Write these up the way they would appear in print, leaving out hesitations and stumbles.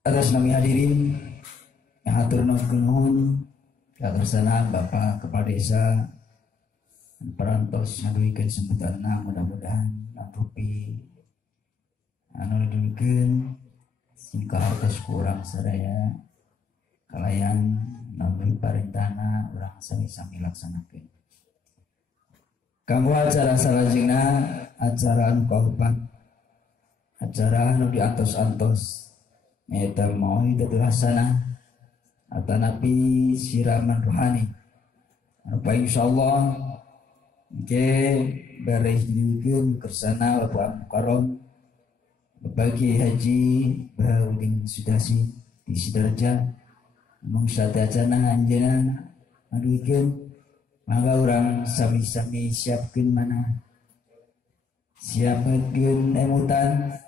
Atas nama hadirin yang atur nuhun sana Bapak Kepala Desa Perantos ngaduikeun sambutanna mudah-mudahan nampupi anu diduikeun sing kahartos kurang sadaya kalayan namun parentana urang sami-sami laksanakeun. Kanggo acara salajengna acara anu kaopat acara anu diantos-antos nyaeta Maulidatul Hasanah atanapi siraman rohani apa insyaallah ke beres diukeun kersana Bapak Mukarram Bapak Kiai Haji Baharudin Sudasi di Sidoarjo mung satacana anjeunna ngaduikeun mangga urang sami-sami siapkeun mana siapkeun emutan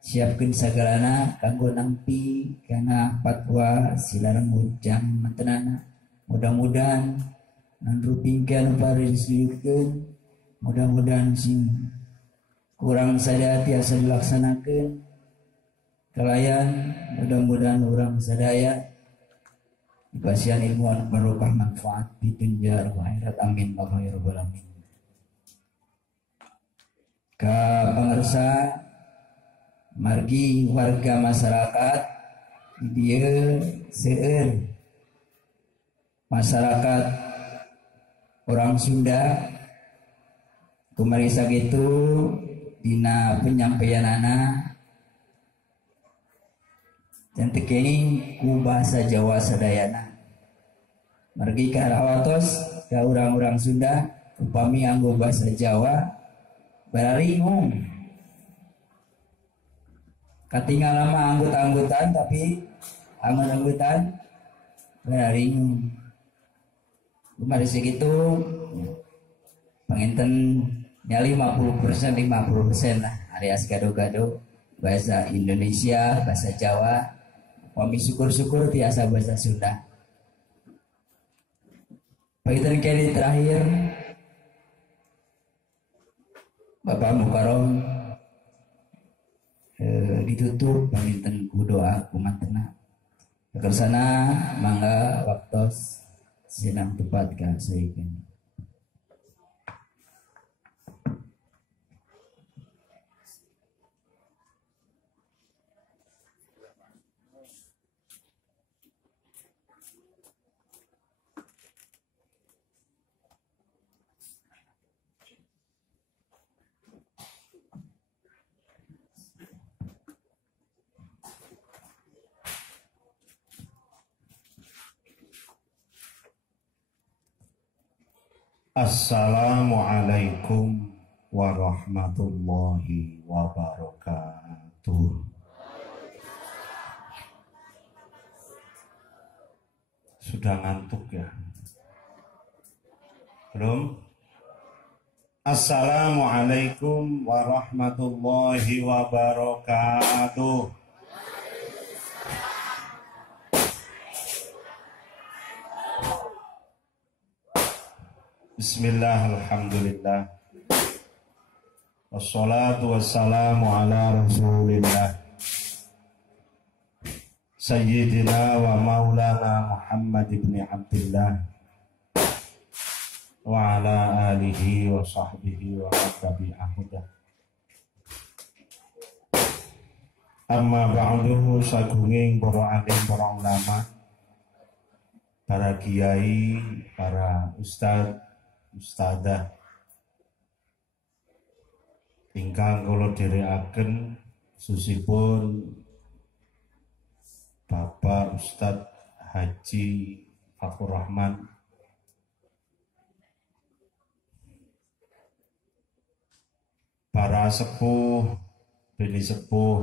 siapkeun sagalana kanggo nampi kana fatwa silarang ujang mantenana mudah-mudahan nandrupingkeun paris diukeun mudah-mudahan sing kurang sadaya tiasa dilaksanakeun kalayan mudah-mudahan urang sadaya dipasihan ilmu anu barokah manfaat di dunya wa akhirat amin ya rabbal alamin. Ka pangarsa margi warga masyarakat dia seueur masyarakat orang Sunda kumari sakitu dina penyampaianana dan tekeni ku bahasa Jawa sadayana margi ka rawatos ka urang-urang Sunda upami anggo bahasa Jawa bararingung katinggal lama anggota-anggotaan tapi anggotaan bararingung kumari segitu pengenten ya 50% lah alias gado-gado bahasa Indonesia bahasa Jawa kami syukur-syukur tiasa bahasa Sunda. Bagian kali terakhir Bapak Mukarram ditutup paminten ku doa kumatna. Kersana mangga waktos senang tepat ka saeukeun. Assalamualaikum warahmatullahi wabarakatuh. Sudah ngantuk ya? Belum? Assalamualaikum warahmatullahi wabarakatuh. Bismillah, alhamdulillah. Wassalatu wassalamu ala rasulillah Sayyidina wa maulana Muhammad ibn Abdillah wa ala alihi wa sahbihi wa tabi'ahudah. Amma ba'duhu sagunging para alim, para ulama, para kiai, para ustadz ustadzah ingkang kula dherekaken susipun Bapak Ustadz Haji Fakhur Rahman, para sepuh, bini sepuh,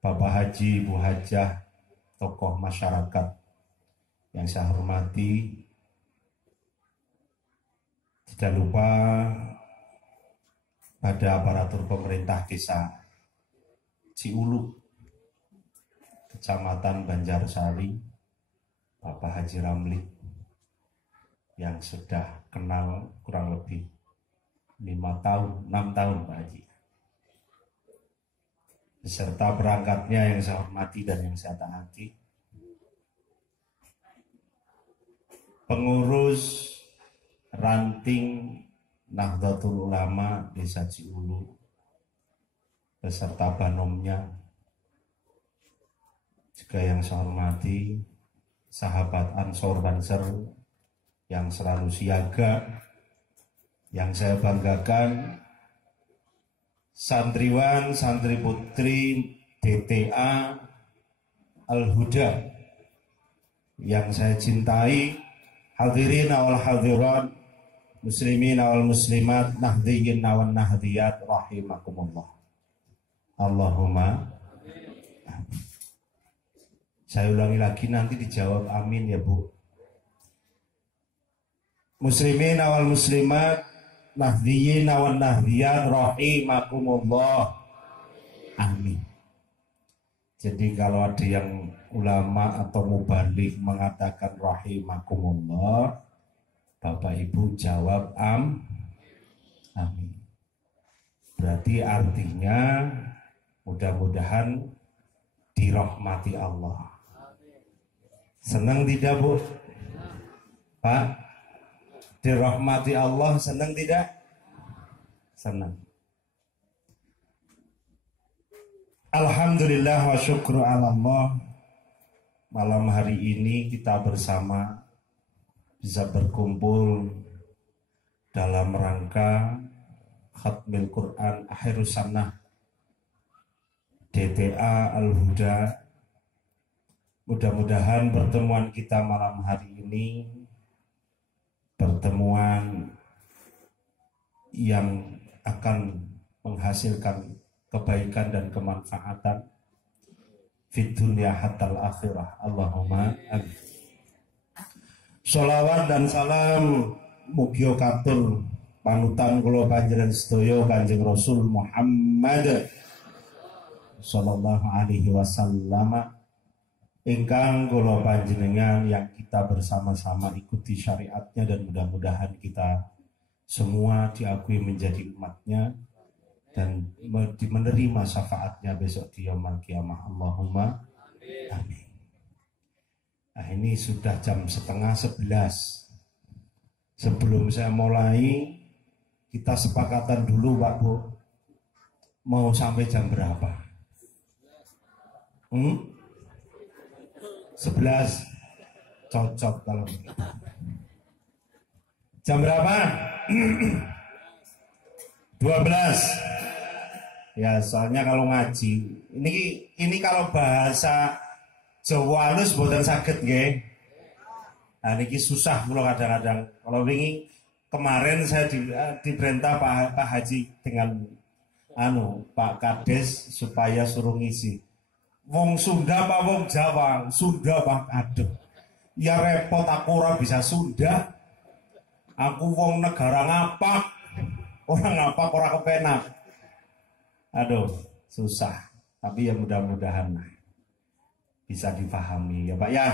Bapak Haji, Bu Hajah, tokoh masyarakat yang saya hormati. Tidak lupa pada aparatur pemerintah desa Ciuluk, Kecamatan Banjarsari, Bapak Haji Ramli, yang sudah kenal kurang lebih 6 tahun Pak Haji. beserta perangkatnya yang saya hormati dan yang saya taati, pengurus ranting Nahdlatul Ulama Desa Ciulu beserta banomnya, juga yang saya hormati sahabat Ansor Banser yang selalu siaga, yang saya banggakan santriwan, santri putri DTA Al-Huda yang saya cintai, hadirin wal hadirat, muslimin wal muslimat, nahdiyin wal nahdiyat, rahimakumullah. Allahumma amin. Saya ulangi lagi, nanti dijawab amin ya Bu. Muslimin wal muslimat, nahdiyin wal nahdiyat, rahimakumullah. Amin. Jadi kalau ada yang ulama atau mubalik mengatakan rahimakumullah, Bapak Ibu jawab amin. Berarti artinya mudah-mudahan dirahmati Allah. Senang tidak Bu? Pak? Dirahmati Allah senang tidak? Senang. Alhamdulillah wa syukru ala Allah. Malam hari ini kita bersama bisa berkumpul dalam rangka Khatmil Quran Akhirus Sanah DTA Al-Huda. Mudah-mudahan pertemuan kita malam hari ini pertemuan yang akan menghasilkan kebaikan dan kemanfaatan fid dunya hatal akhirah. Allahumma amin. Sholawat dan salam mugi katur panutan kula panjenengan sedaya Kanjeng Rasul Muhammad sallallahu alaihi wasallam ingkang kula panjenengan yang kita bersama-sama ikuti syariatnya, dan mudah-mudahan kita semua diakui menjadi umatnya dan menerima syafaatnya besok di yaumul kiamah. Allahumma amin. Nah, ini sudah jam 10:30. Sebelum saya mulai, kita sepakatan dulu Pak Bu, mau sampai jam berapa? 11 cocok kalau begitu. Jam berapa? 12. Ya, soalnya kalau ngaji ini kalau bahasa Jawa itu sebutan sakit nggih. Nah, ini susah kalau kadang-kadang. Kalau ini kemarin saya diperintah Pak Haji dengan Pak Kades supaya suruh ngisi. Wong Sunda apa wong Jawa? Sunda Pak. Aduh. Ya repot, aku ora bisa Sunda. Aku wong negara ngapak. Orang ngapak ora kepenak. Aduh, susah. Tapi ya mudah-mudahan bisa dipahami ya Pak ya.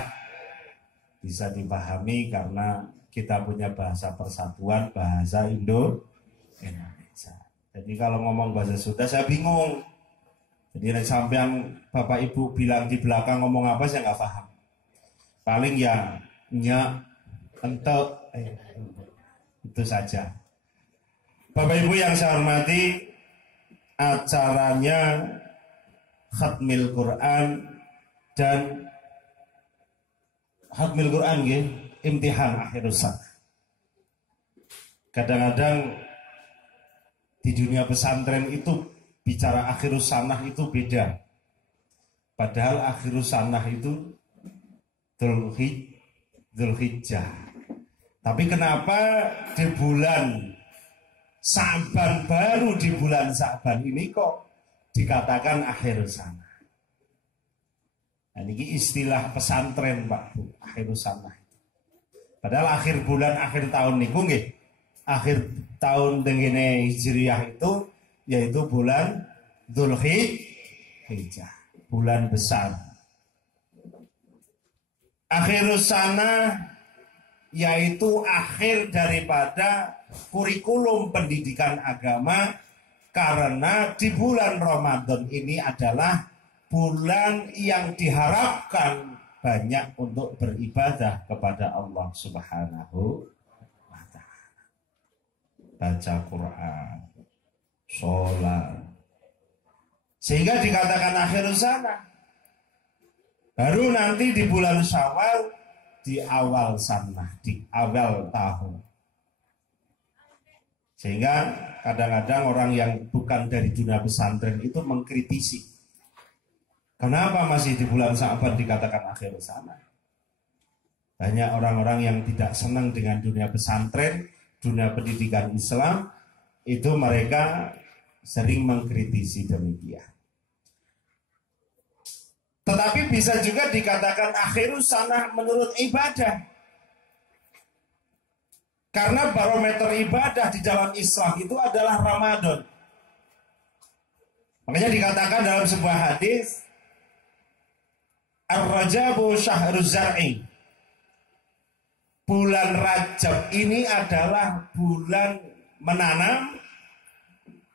Bisa dipahami karena kita punya bahasa persatuan, bahasa Indonesia. Jadi kalau ngomong bahasa Sunda saya bingung. Jadi sampean Bapak Ibu bilang di belakang ngomong apa saya nggak paham. Paling ya entek itu saja. Bapak Ibu yang saya hormati, acaranya Khatmil Quran dan Khatmil Quran ya, imtihan akhirus sanah. Kadang-kadang di dunia pesantren itu bicara akhirus sanah itu beda. Padahal akhirus sanah itu Dzulhijjah. Tapi kenapa di bulan Sa'ban, baru di bulan Sa'ban ini kok dikatakan akhirus sanah? Nah, ini istilah pesantren Pak Bu, akhirus sanah. Padahal akhir bulan, akhir tahun niku nggih. Akhir tahun dengan Hijriah itu yaitu bulan Dzulhijjah, bulan besar. Akhirus sanah yaitu akhir daripada kurikulum pendidikan agama Karena di bulan Ramadan ini adalah bulan yang diharapkan banyak untuk beribadah kepada Allah Subhanahu wa ta'ala. Baca Quran, sholat. Sehingga dikatakan akhir sana. Baru nanti di bulan Syawal, di awal sana, di awal tahun. Sehingga kadang-kadang orang yang bukan dari dunia pesantren itu mengkritisi. Kenapa masih di bulan Sya'ban dikatakan akhir sana? Banyak orang-orang yang tidak senang dengan dunia pesantren, dunia pendidikan Islam, itu mereka sering mengkritisi demikian. Tetapi bisa juga dikatakan akhir sana menurut ibadah. Karena barometer ibadah di dalam Islam itu adalah Ramadan. Makanya dikatakan dalam sebuah hadis, Ar-Rajabu Syahruz Zar'i. Bulan Rajab ini adalah bulan menanam,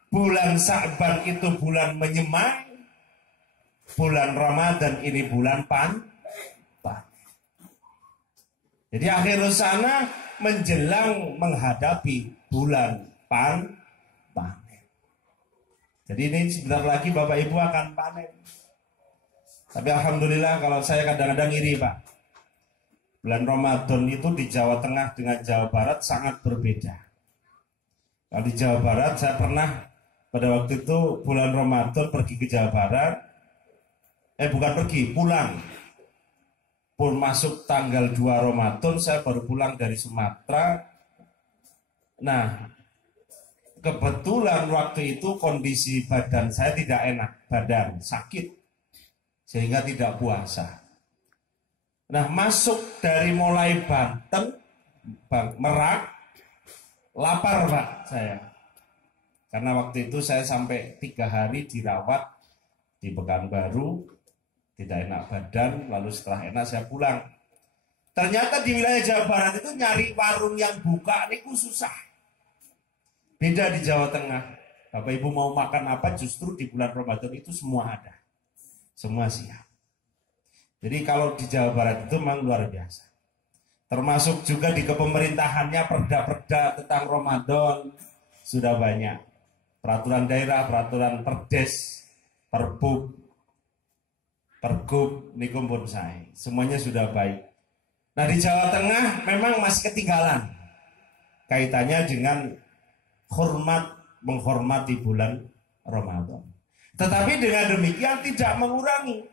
bulan Sya'ban itu bulan menyemai, bulan Ramadan ini bulan panen. Jadi akhir sana menjelang menghadapi bulan panen. Jadi ini sebentar lagi Bapak Ibu akan panen. Tapi alhamdulillah kalau saya kadang-kadang iri Pak. Bulan Ramadan itu di Jawa Tengah dengan Jawa Barat sangat berbeda. Kalau di Jawa Barat saya pernah pada waktu itu bulan Ramadan pergi ke Jawa Barat. Bukan pergi, pulang. Pun masuk tanggal 2 Ramadan saya baru pulang dari Sumatera. Nah, kebetulan waktu itu kondisi badan saya tidak enak, badan sakit. Sehingga tidak puasa. Nah, masuk dari mulai Banten, Merak, lapar Pak saya. Karena waktu itu saya sampai 3 hari dirawat di Pekanbaru, tidak enak badan, lalu setelah enak saya pulang. Ternyata di wilayah Jawa Barat itu nyari warung yang buka niku susah. Beda di Jawa Tengah. Bapak Ibu mau makan apa justru di bulan Ramadan itu semua ada. Semua siap. Jadi kalau di Jawa Barat itu memang luar biasa. Termasuk juga di kepemerintahannya perda-perda tentang Ramadan sudah banyak. Peraturan daerah, peraturan perdes, perbub, pergub, nikum pun saya. Semuanya sudah baik. Nah di Jawa Tengah memang masih ketinggalan. Kaitannya dengan menghormati bulan Ramadan. Tetapi dengan demikian tidak mengurangi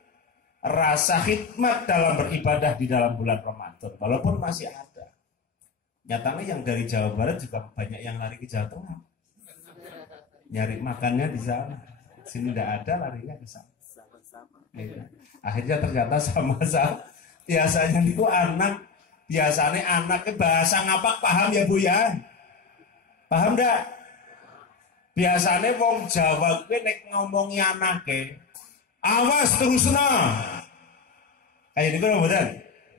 rasa khidmat dalam beribadah di dalam bulan Ramadan. Walaupun masih ada. Nyatanya yang dari Jawa Barat juga banyak yang lari ke Jawa Tengah. Nyari makannya di sana. Sini tidak ada, larinya ke sana. Akhirnya ternyata sama-sama. Biasanya itu biasanya anaknya bahasa ngapak paham ya Bu ya? Paham enggak? Biasanya wong Jawa gue nek ngomongi anaknya, awas terusna. Kayak gitu loh betul.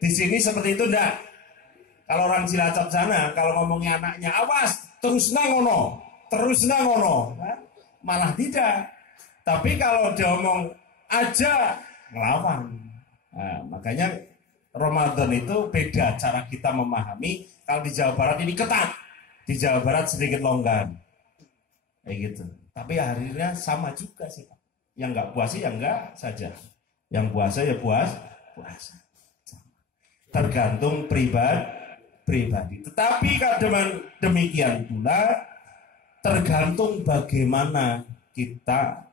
Di sini seperti itu enggak? Kalau orang Cilacap sana, kalau ngomongi anaknya, awas terusna ngono, terusna ngono, malah tidak. Tapi kalau dia ngomong aja ngelawan. Nah, makanya Ramadan itu beda cara kita memahami. Kalau di Jawa Barat ini ketat, di Jawa Barat sedikit longgar. Kayak gitu. Tapi akhirnya sama juga sih Pak. Yang nggak puasa ya enggak saja. Yang puasa ya puasa. Tergantung pribadi. Tetapi kadang demikian pula tergantung bagaimana kita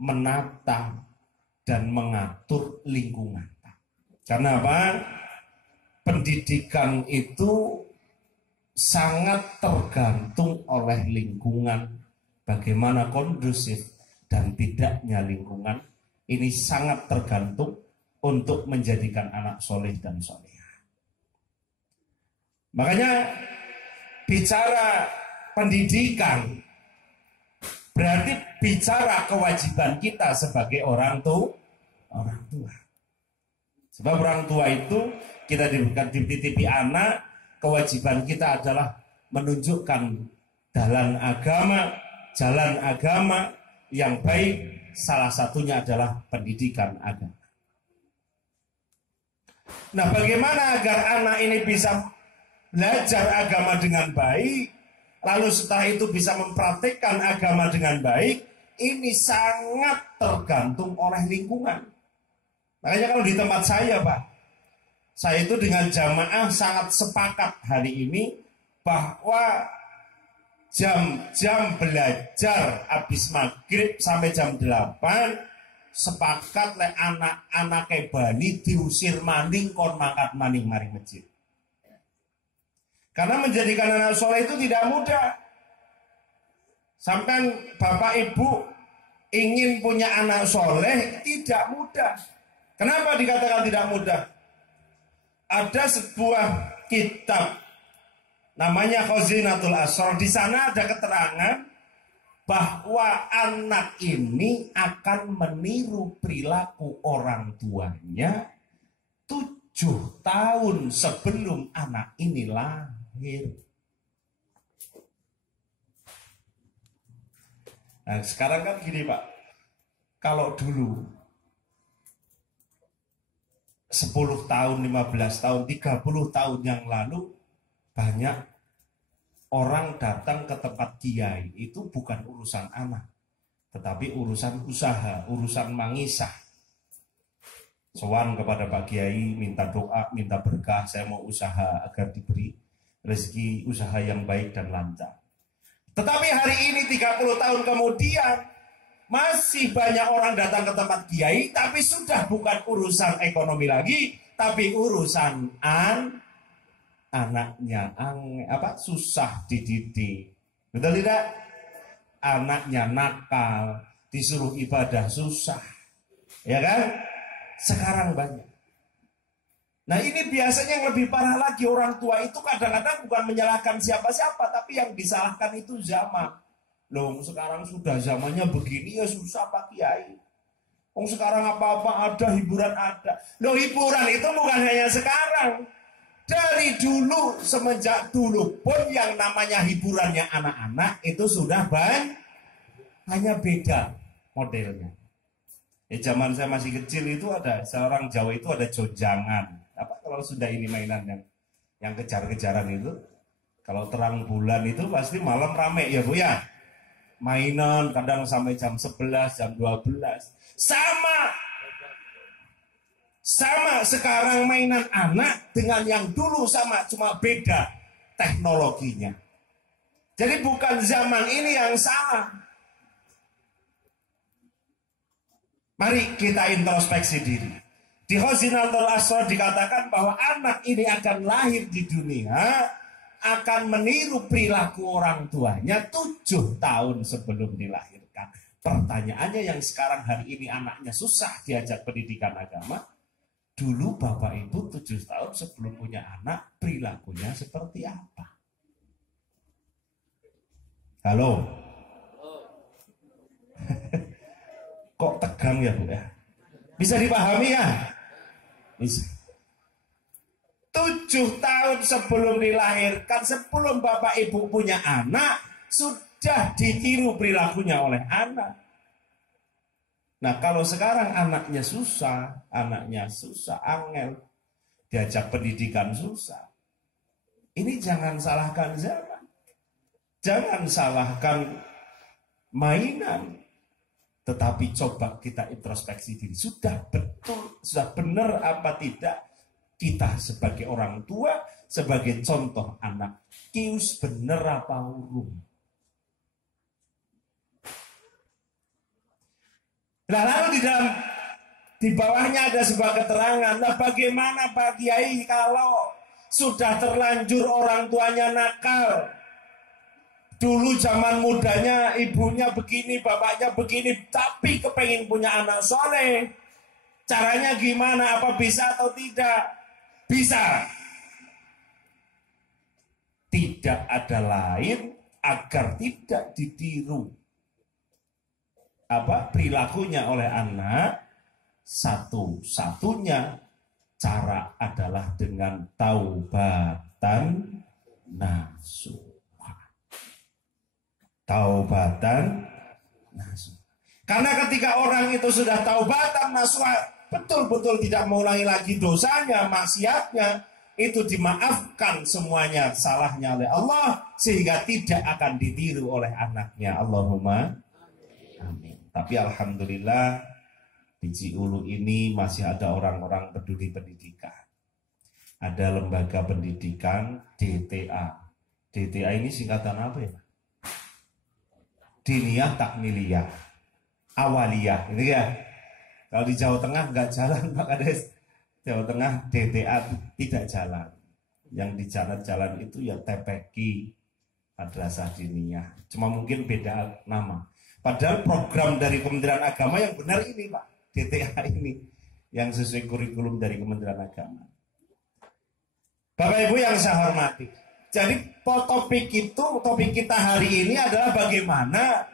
menata dan mengatur lingkungan. Karena apa? Pendidikan itu sangat tergantung oleh lingkungan. Bagaimana kondusif dan tidaknya lingkungan ini sangat tergantung untuk menjadikan anak soleh dan solehah. Makanya bicara pendidikan berarti bicara kewajiban kita sebagai orang tua. Sebab orang tua itu kita diberikan dititipi anak, kewajiban kita adalah menunjukkan jalan agama, jalan agama yang baik, salah satunya adalah pendidikan agama. Nah, bagaimana agar anak ini bisa belajar agama dengan baik, lalu setelah itu bisa mempraktikkan agama dengan baik? Ini sangat tergantung oleh lingkungan. Makanya kalau di tempat saya, Pak, saya itu dengan jamaah sangat sepakat hari ini bahwa jam-jam belajar habis maghrib sampai jam 8 sepakat lek anak-anak bani diusir maning kon mangkat maning mari masjid. Karena menjadikan anak soleh itu tidak mudah. Sampai bapak ibu ingin punya anak soleh tidak mudah. Kenapa dikatakan tidak mudah? Ada sebuah kitab namanya Khazinatul Asrar. Di sana ada keterangan bahwa anak ini akan meniru perilaku orang tuanya 7 tahun sebelum anak ini lahir. Nah, sekarang kan gini Pak, kalau dulu 10 tahun, 15 tahun, 30 tahun yang lalu banyak orang datang ke tempat kiai itu bukan urusan anak, tetapi urusan usaha, urusan mangisah. Sowan kepada Pak Kiai, minta doa, minta berkah, saya mau usaha agar diberi rezeki usaha yang baik dan lancar. Tetapi hari ini 30 tahun kemudian masih banyak orang datang ke tempat kiai, tapi sudah bukan urusan ekonomi lagi, tapi urusan anaknya susah dididik. Betul tidak? Anaknya nakal, disuruh ibadah susah. Ya kan? Sekarang banyak. Nah, ini biasanya yang lebih parah lagi, orang tua itu kadang-kadang bukan menyalahkan siapa-siapa, tapi yang disalahkan itu zaman. Loh, sekarang sudah zamannya begini ya susah Pak Kiai. Sekarang apa-apa ada, hiburan ada. Loh, hiburan itu bukan hanya sekarang. Dari dulu, semenjak dulu pun yang namanya hiburannya anak-anak itu sudah banyak. Hanya beda modelnya. Zaman saya masih kecil itu ada, seorang Jawa itu ada jojangan. Apa kalau sudah ini mainan yang kejar-kejaran itu? Kalau terang bulan itu pasti malam rame ya Bu ya. Mainan kadang sampai jam 11, jam 12. Sama sekarang mainan anak dengan yang dulu sama, cuma beda teknologinya. Jadi bukan zaman ini yang salah. Mari kita introspeksi diri. Di Khazinatul Asrar dikatakan bahwa anak ini akan lahir di dunia, akan meniru perilaku orang tuanya 7 tahun sebelum dilahirkan. Pertanyaannya yang sekarang hari ini anaknya susah diajak pendidikan agama. Dulu bapak ibu 7 tahun sebelum punya anak, perilakunya seperti apa? Halo? Kok tegang ya Bu ya? Bisa dipahami ya? Bisa. 7 tahun sebelum dilahirkan, sebelum bapak ibu punya anak, sudah ditiru perilakunya oleh anak. Nah, kalau sekarang anaknya susah, angel, diajak pendidikan susah. Ini jangan salahkan zaman. Jangan salahkan mainan. Tetapi coba kita introspeksi diri. Sudah betul, sudah benar apa tidak kita sebagai orang tua, sebagai contoh anak, kius bener apa urung? Nah, lalu di bawahnya ada sebuah keterangan. Nah, bagaimana Pak Kiai kalau sudah terlanjur orang tuanya nakal? Dulu zaman mudanya ibunya begini, bapaknya begini, tapi kepengen punya anak soleh. Caranya gimana? Apa bisa atau tidak? Bisa. Tidak ada lain agar tidak ditiru perilakunya oleh anak. Satu-satunya cara adalah dengan taubatan nasuha. taubatan nasuha. Karena ketika orang itu sudah taubatan nasuha, betul-betul tidak mengulangi lagi dosanya, maksiatnya, itu dimaafkan semuanya salahnya oleh Allah, sehingga tidak akan ditiru oleh anaknya. Allahumma amin. Tapi alhamdulillah di Ciulu ini masih ada orang-orang peduli pendidikan. Ada lembaga pendidikan DTA. DTA ini singkatan apa ya? Diniyah Takmiliyah Awaliyah. Ini ya. Kalau di Jawa Tengah nggak jalan Pak Kades. Jawa Tengah DTA tidak jalan. Yang di jalan itu ya TPQ, Madrasah Diniyah. Cuma mungkin beda nama. Padahal program dari Kementerian Agama yang benar ini Pak, DTA ini, yang sesuai kurikulum dari Kementerian Agama. Bapak Ibu yang saya hormati, jadi topik kita hari ini adalah bagaimana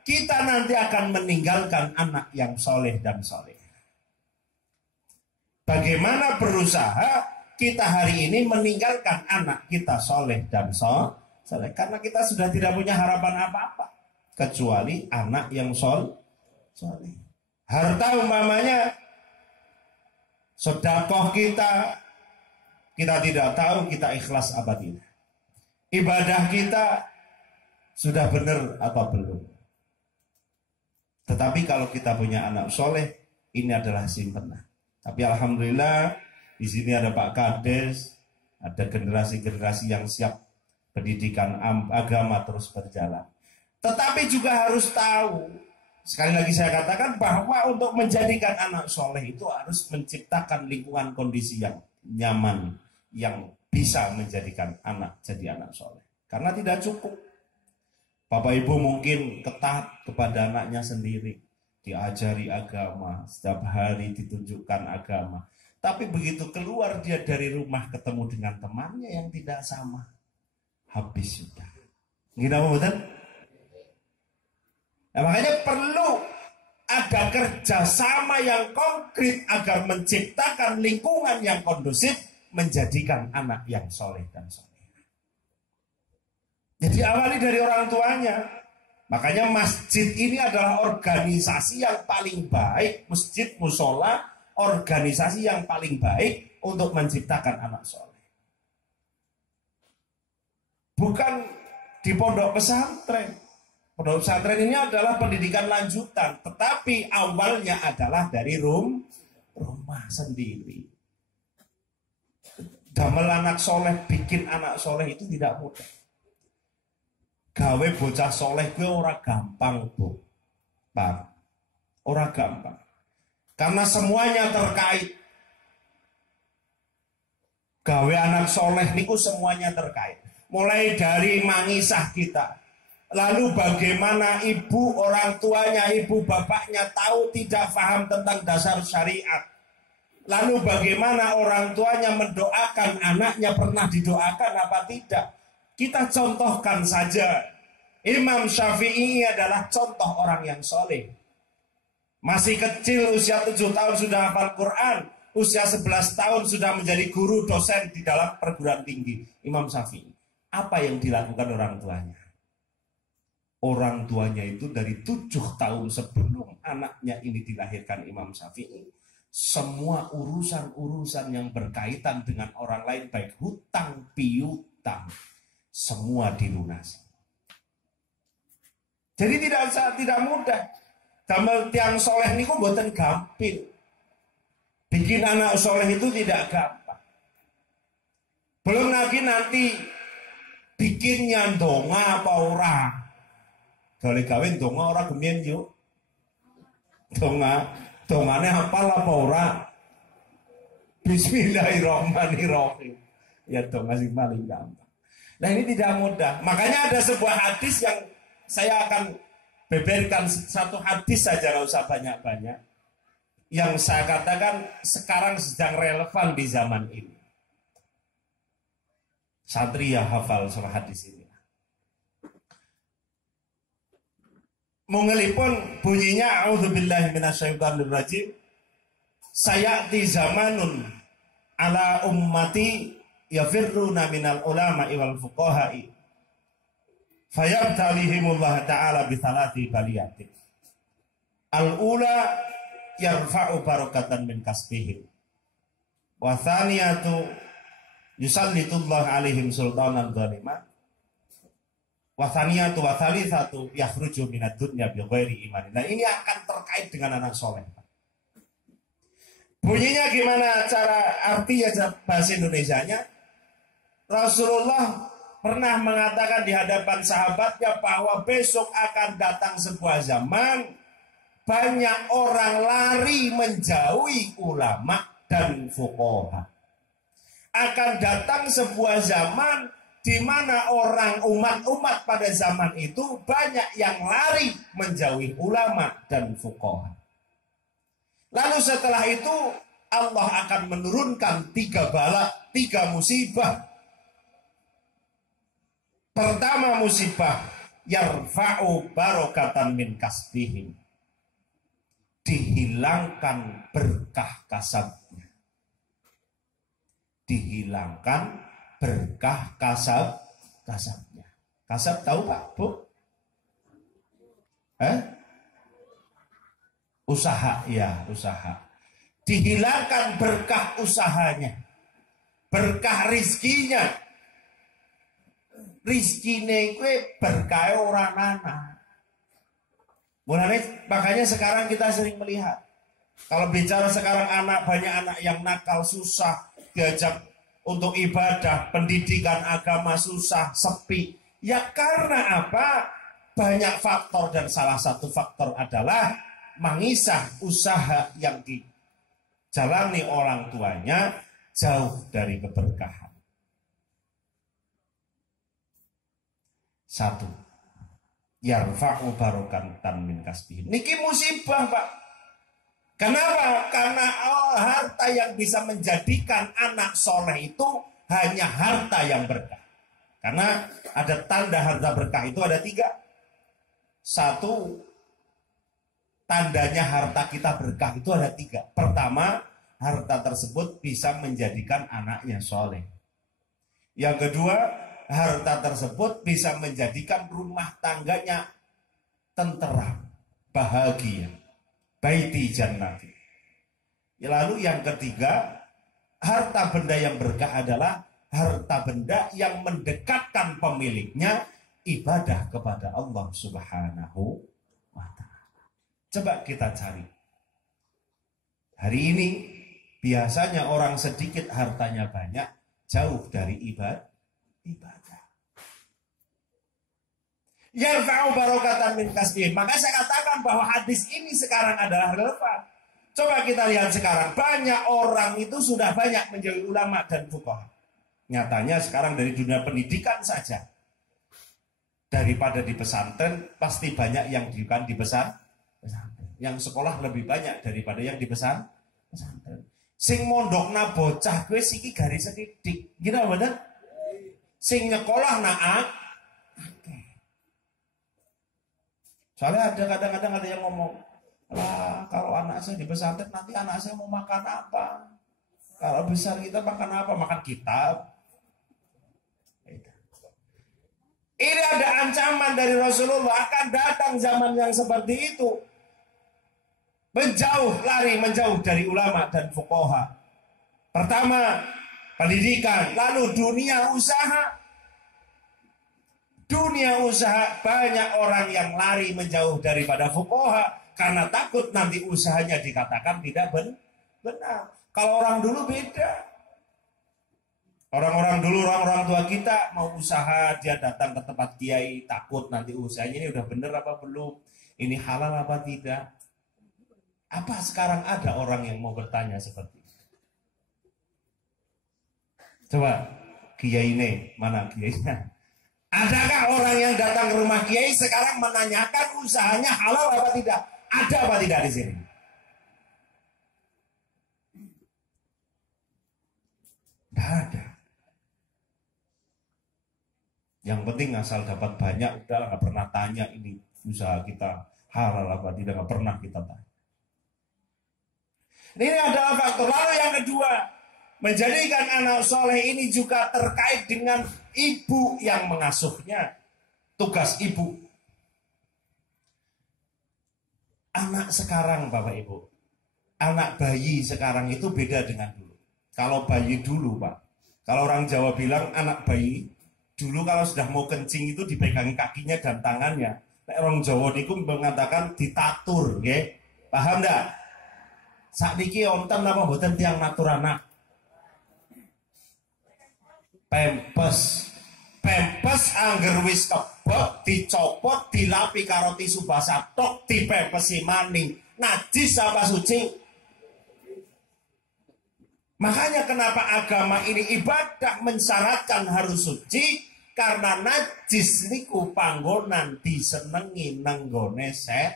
kita nanti akan meninggalkan anak yang soleh dan soleh. Bagaimana berusaha kita hari ini meninggalkan anak kita soleh dan soleh. Karena kita sudah tidak punya harapan apa-apa kecuali anak yang soleh. Harta umpamanya, sedekah kita tidak tahu kita ikhlas apa tidak. Ibadah kita sudah benar atau belum. Tetapi kalau kita punya anak soleh, ini adalah simpenan. Tapi alhamdulillah di sini ada Pak Kades, ada generasi-generasi yang siap pendidikan agama terus berjalan. Tetapi juga harus tahu, sekali lagi saya katakan bahwa untuk menjadikan anak soleh itu harus menciptakan lingkungan kondisi yang nyaman, yang bisa menjadikan anak jadi anak soleh. Karena tidak cukup Bapak Ibu mungkin ketat kepada anaknya sendiri, diajari agama, setiap hari ditunjukkan agama. Tapi begitu keluar dia dari rumah ketemu dengan temannya yang tidak sama, habis sudah. Gimana betul? Nah, makanya perlu ada kerjasama yang konkret agar menciptakan lingkungan yang kondusif, menjadikan anak yang soleh dan soleh. Jadi awali dari orang tuanya. Makanya masjid ini adalah organisasi yang paling baik, masjid musola, organisasi yang paling baik untuk menciptakan anak soleh. Bukan di pondok pesantren. Pondok pesantren ini adalah pendidikan lanjutan, tetapi awalnya adalah dari rumah sendiri. Damel anak soleh, bikin anak soleh itu tidak mudah. Gawe bocah soleh gue ora gampang, Bu. Pak, ora gampang. Karena semuanya terkait. Gawe anak soleh niku semuanya terkait. Mulai dari mangisah kita. Lalu bagaimana ibu orang tuanya, ibu bapaknya tahu tidak paham tentang dasar syariat. Lalu bagaimana orang tuanya mendoakan anaknya, pernah didoakan apa tidak. Kita contohkan saja. Imam Syafi'i adalah contoh orang yang soleh. Masih kecil, usia 7 tahun sudah hafal Quran. Usia 11 tahun sudah menjadi guru dosen di dalam perguruan tinggi. Imam Syafi'i. Apa yang dilakukan orang tuanya? Orang tuanya itu dari 7 tahun sebelum anaknya ini dilahirkan Imam Syafi'i, semua urusan-urusan yang berkaitan dengan orang lain, baik hutang piutang, semua dilunasi. Jadi tidak mudah. Damel tiang soleh niku mboten gampil. Bikin anak soleh itu tidak gampang. Belum lagi nanti bikinnya donga apa ora. Gawe donga ora gemien yuk. Dongane hafal apa ora? Bismillahirrahmanirrahim. Ya donga sing paling gampang. Nah ini tidak mudah. Makanya ada sebuah hadis yang saya akan beberkan satu hadis saja, nggak usah banyak-banyak. Yang saya katakan sekarang sedang relevan di zaman ini. Satria hafal sama hadis ini. Mungelipun bunyinya a'udzubillahi minasyaitonirrajim. Sayati zamanun ala ummati yafirruna minal ulama'i wal fuqaha'i Fayabtalihimullah ta'ala bithalati baliyatin. Al-ula yarfa'u barakatan min kasbihim. Wa thaniyatu yusallitullah alaihim sultanan zalimah. Wa thaniyatu wa thalithatu yakhruju minad dunya bi ghairi iman. Nah, ini akan terkait dengan anak soleh. Bunyinya gimana cara artinya bahasa Indonesianya? Rasulullah pernah mengatakan di hadapan sahabatnya bahwa besok akan datang sebuah zaman banyak orang lari menjauhi ulama dan fuqaha. Akan datang sebuah zaman di mana orang umat pada zaman itu banyak yang lari menjauhi ulama dan fuqaha. Lalu setelah itu Allah akan menurunkan 3 bala, 3 musibah. Pertama musibah, yarfa'u barakatan min kasbihim. Dihilangkan berkah kasabnya. Dihilangkan berkah kasabnya. Kasab tahu Pak, Bu? Usaha, ya usaha. Dihilangkan berkah usahanya. Berkah rizkinya. Rizkine kue berkah orang anak. Makanya sekarang kita sering melihat. Kalau bicara sekarang banyak anak yang nakal, susah diajak untuk ibadah, pendidikan agama susah, sepi. Ya karena apa? Banyak faktor dan salah satu faktor adalah mengisah usaha yang dijalani orang tuanya jauh dari keberkahan. 1. Yarfa'u barakatan min kasbihim. Niki musibah, Pak. Kenapa? Karena harta yang bisa menjadikan anak soleh itu hanya harta yang berkah. Karena ada tanda harta berkah itu ada 3. 1, tandanya harta kita berkah itu ada 3. Pertama, harta tersebut bisa menjadikan anaknya soleh. Yang kedua, harta tersebut bisa menjadikan rumah tangganya tenteram, bahagia, baiti jannati. Lalu yang ketiga, harta benda yang berkah adalah harta benda yang mendekatkan pemiliknya ibadah kepada Allah Subhanahu wa ta'ala. Coba kita cari. Hari ini biasanya orang sedikit hartanya banyak, jauh dari ibadah. Yarfa'u barakatan min kasbihim. Maka saya katakan bahwa hadis ini sekarang adalah relevan. Coba kita lihat sekarang, banyak orang itu sudah banyak menjauhi ulama dan fuqaha. Nyatanya sekarang dari dunia pendidikan saja, daripada di pesantren pasti banyak yang di pesantren. Yang sekolah lebih banyak daripada yang di pesantren. Sing mondokna bocah gue siki garis sedidik. Gila bener? Sing nyekolah naak. Soalnya ada kadang-kadang ada yang ngomong, lah kalau anak saya di pesantren nanti anak saya mau makan apa? Kalau besar kita makan apa? Makan kitab. Ini ada ancaman dari Rasulullah, akan datang zaman yang seperti itu. Menjauh dari ulama dan fuqaha. Pertama, pendidikan, lalu dunia usaha. Dunia usaha banyak orang yang lari menjauh daripada fuqaha karena takut nanti usahanya dikatakan tidak benar. Kalau orang dulu beda. Orang-orang dulu, orang tua kita mau usaha, dia datang ke tempat kiai, takut nanti usahanya ini udah bener apa belum, ini halal apa tidak. Apa sekarang ada orang yang mau bertanya seperti itu? Coba kiai ini, mana kiainya? Adakah orang yang datang ke rumah kiai sekarang menanyakan usahanya halal apa tidak? Ada apa tidak di sini? Tidak ada. Yang penting asal dapat banyak, udah nggak pernah tanya ini usaha kita halal apa tidak, nggak pernah kita tanya. Ini adalah faktor. Lalu yang kedua, menjadikan anak soleh ini juga terkait dengan ibu yang mengasuhnya. tugas ibu. Anak sekarang Bapak Ibu, anak bayi sekarang itu beda dengan dulu. Kalau bayi dulu Pak, kalau orang Jawa bilang anak bayi, dulu kalau sudah mau kencing itu dipegangi kakinya dan tangannya. Orang Jawa itu mengatakan ditatur, ya. Paham enggak? Sakniki onten apa mboten tiang natur anak? Pempes angger wis kebek dicopot dilapi karo tisu basah tok dipempesi maning. Najis apa suci? Makanya kenapa agama ini ibadah mensyaratkan harus suci, karena najis niku panggonan disenengi nenggone set.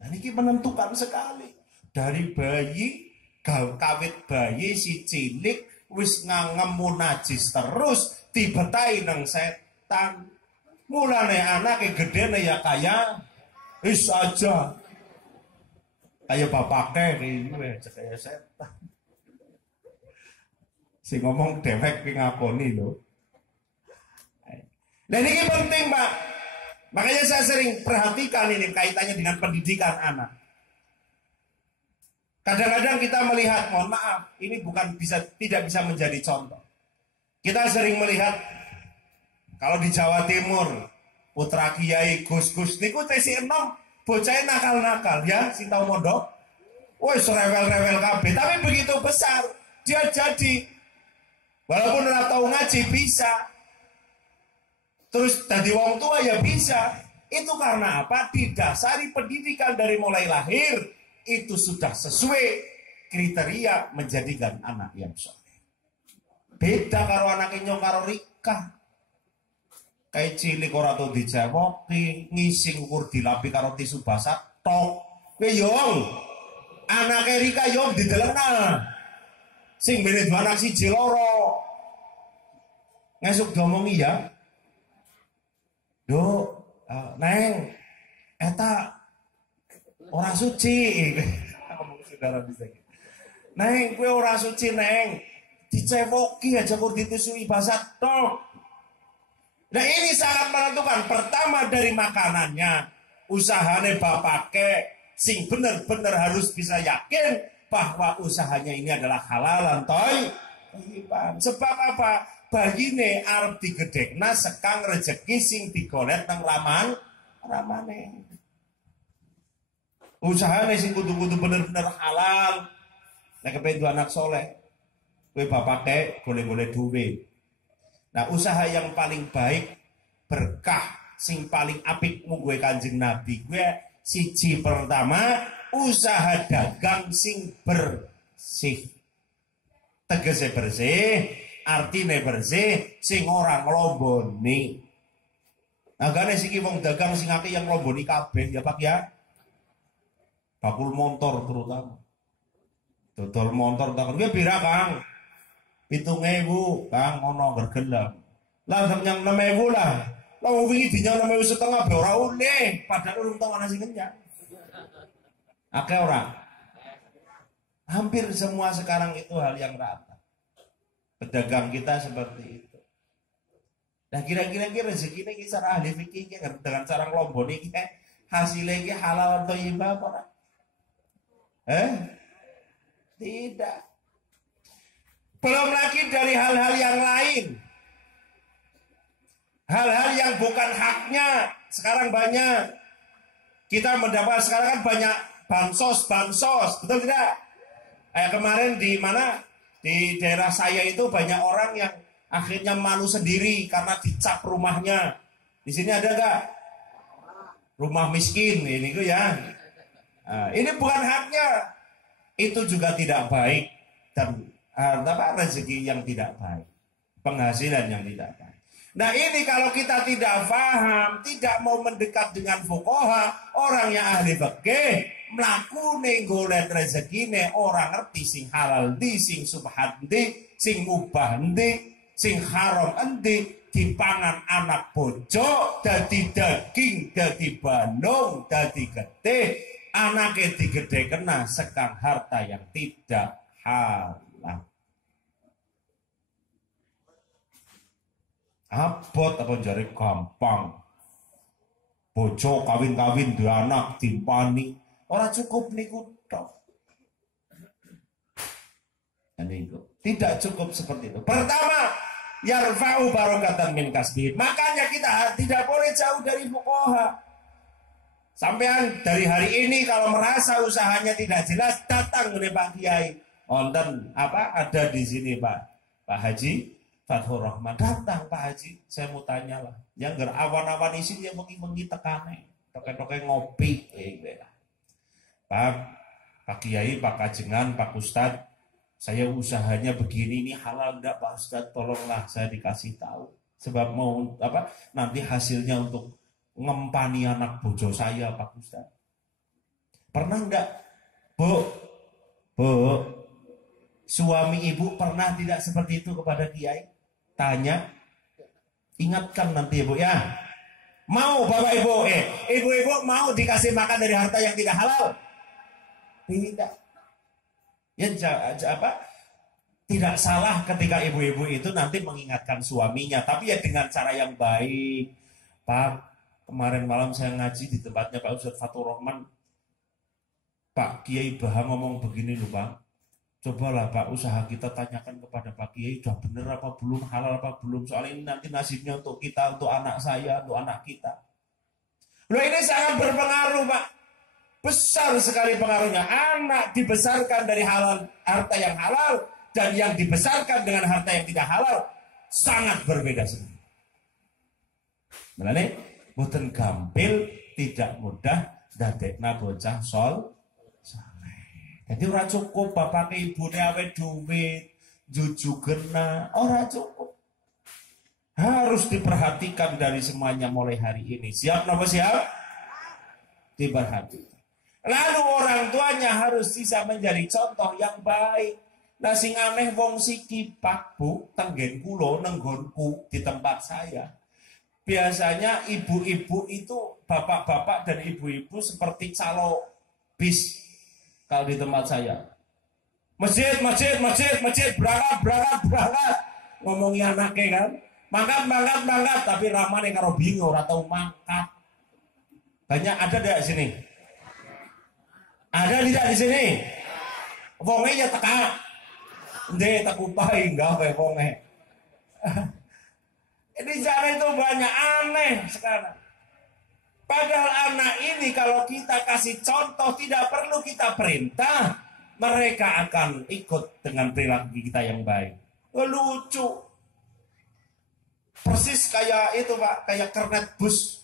Nah ini menentukan sekali. Dari bayi, kawit bayi si cilik wis ngangemu najis terus dibetai nang setan. Mulane anake gedene ya kaya wis aja. Kayak bapake iki wis kaya setan. Si ngomong dewek ki ngakoni lho. Nah ini penting Pak. Makanya saya sering perhatikan ini kaitannya dengan pendidikan anak. Kadang-kadang kita melihat, mohon maaf, ini tidak bisa menjadi contoh. Kita sering melihat kalau di Jawa Timur, putra kiai Gus-Gus niku tesi enom, bocah nakal-nakal ya, sing tau mondok. Woi, rewel-rewel kabeh, tapi begitu besar dia jadi walaupun ora tau ngaji bisa. Terus jadi wong tua ya bisa. Itu karena apa? Didasari pendidikan dari mulai lahir itu sudah sesuai kriteria menjadikan anak yang soleh. Beda karo anak nyong karo Rika. Kayak cilik ora tau dicewoki, ngising ukur dilapi karo tisu basah tok. Kowe yong, anak Rika yong didelengna. Sing bene dua anak siji loro. Ngesuk diomongi ya. Duk, Neng, eta orang suci. Saudara bisa. Neng, kue orang suci Neng. Dicewoki aja kur ditusui basah tok. Nah ini sangat menentukan. Pertama dari makanannya, usahane bapake sing bener-bener harus bisa yakin bahwa usahanya ini adalah halalan toy. Sebab apa? Bagine arep digedhekna sekang rezeki sing digolet nang ramane. Usahane sing kudu-kudu bener-bener halal. Nek kepen anak soleh, kowe bapake golek-golek duwe. Nah, usaha yang paling baik berkah sing paling apik mungguhe Kanjeng Nabi kuwi siji pertama usaha dagang sing bersih. Tegese bersih, artine bersih sing ora nglomboni. Agane sing wong dagang sing akeh yang nglomboni kabeh ya Pak ya. Bakul motor terutama. Dodol motor takon kuwi pira Kang? 7.000 Kang ono gergelam. Lah sampeyan 6.000 lah. Lah wong wingi dinyang 6.500 be ora oleh, padahal urung tau ana sing kenyang. Akeh ora? Hampir semua sekarang itu hal yang rata. Pedagang kita seperti itu. Nah kira-kira rezeki ini cara ahli fikih dengan cara ngelomboni kita hasilnya ini halal atau thayyibah apa? Tidak. Belum lagi dari hal-hal yang lain. Hal-hal yang bukan haknya. Sekarang banyak. Kita mendapat sekarang kan banyak bansos. Betul tidak? Kemarin di mana? Di daerah saya itu banyak orang yang akhirnya malu sendiri karena dicap rumahnya. Di sini ada nggak? Rumah miskin ini tuh ya. Nah, ini bukan haknya. Itu juga tidak baik dan rezeki yang tidak baik, penghasilan yang tidak baik. Nah ini kalau kita tidak paham, tidak mau mendekat dengan fuqaha, orang yang ahli fikih, mlakune golek rezekine orang ngerti sing halal ndi, sing subhan ndi, sing mubah ndi, sing haram endi, dipangan anak bojo, dadi daging, dadi bandung, dadi getih, anake digedhe kena sekang harta yang tidak halal. Abot apa jare gampang. Bojo kawin-kawin duwe anak timpani. Ora cukup niku tok. Tidak cukup seperti itu. Pertama, yarfa'u barokatan min kasbih. Makanya kita tidak boleh jauh dari fuqaha. Sampean dari hari ini kalau merasa usahanya tidak jelas, datang ke Pak Kiai. Wonten apa ada di sini Pak Haji Fathur Rahman. Datang Pak Haji, saya mau tanya lah. Yang awan-awan isi dia mengi-mengi tekane, toke-toke ngopi. Pak Kiai, Pak Kajengan, Pak Ustadz, saya usahanya begini, ini halal enggak Pak Ustadz, tolonglah saya dikasih tahu. Sebab mau apa nanti hasilnya untuk ngempani anak bojo saya Pak Ustadz. Pernah enggak Bu, suami ibu pernah tidak seperti itu kepada Kiai? Tanya, ingatkan nanti Bu ya. Mau Bapak Ibu, ibu-ibu mau dikasih makan dari harta yang tidak halal? Tidak. Ya apa? Tidak salah ketika ibu-ibu itu nanti mengingatkan suaminya, tapi ya dengan cara yang baik. Pak, kemarin malam saya ngaji di tempatnya Pak Ustadz Fathur Rahman. Pak Kiai Baham ngomong begini loh Bang. Cobalah Pak usaha kita tanyakan kepada Pak Kiai sudah bener apa belum, halal apa belum. Soalnya ini nanti nasibnya untuk kita, untuk anak saya, untuk anak kita. Loh ini sangat berpengaruh Pak. Besar sekali pengaruhnya. Anak dibesarkan dari harta yang halal dan yang dibesarkan dengan harta yang tidak halal sangat berbeda sekali. Mulane boten gampil, tidak mudah dadekna bocah saleh. Jadi ora cukup bapak ibune awe duit, jujugena, ora cukup. Harus diperhatikan dari semuanya mulai hari ini. Siap napa siap? Diperhatikan. Lalu orang tuanya harus bisa menjadi contoh yang baik. Nah sing aneh wong siki Pak Bu tenggen kula nenggonku di tempat saya. Biasanya ibu-ibu itu bapak-bapak dan ibu-ibu seperti calo bis kalau di tempat saya. Masjid berangkat ngomongi anaknya kan. Mangkat tapi ramane karo bingung ora tau mangkat. Banyak ada di sini. Ada tidak di sini? Wonge ya teka. Ndek tak upahi enggak kayak wonge. Di sana itu banyak aneh sekarang. Padahal anak ini kalau kita kasih contoh tidak perlu kita perintah, mereka akan ikut dengan perilaku kita yang baik. Lucu. Persis kayak itu Pak, kayak kernet bus.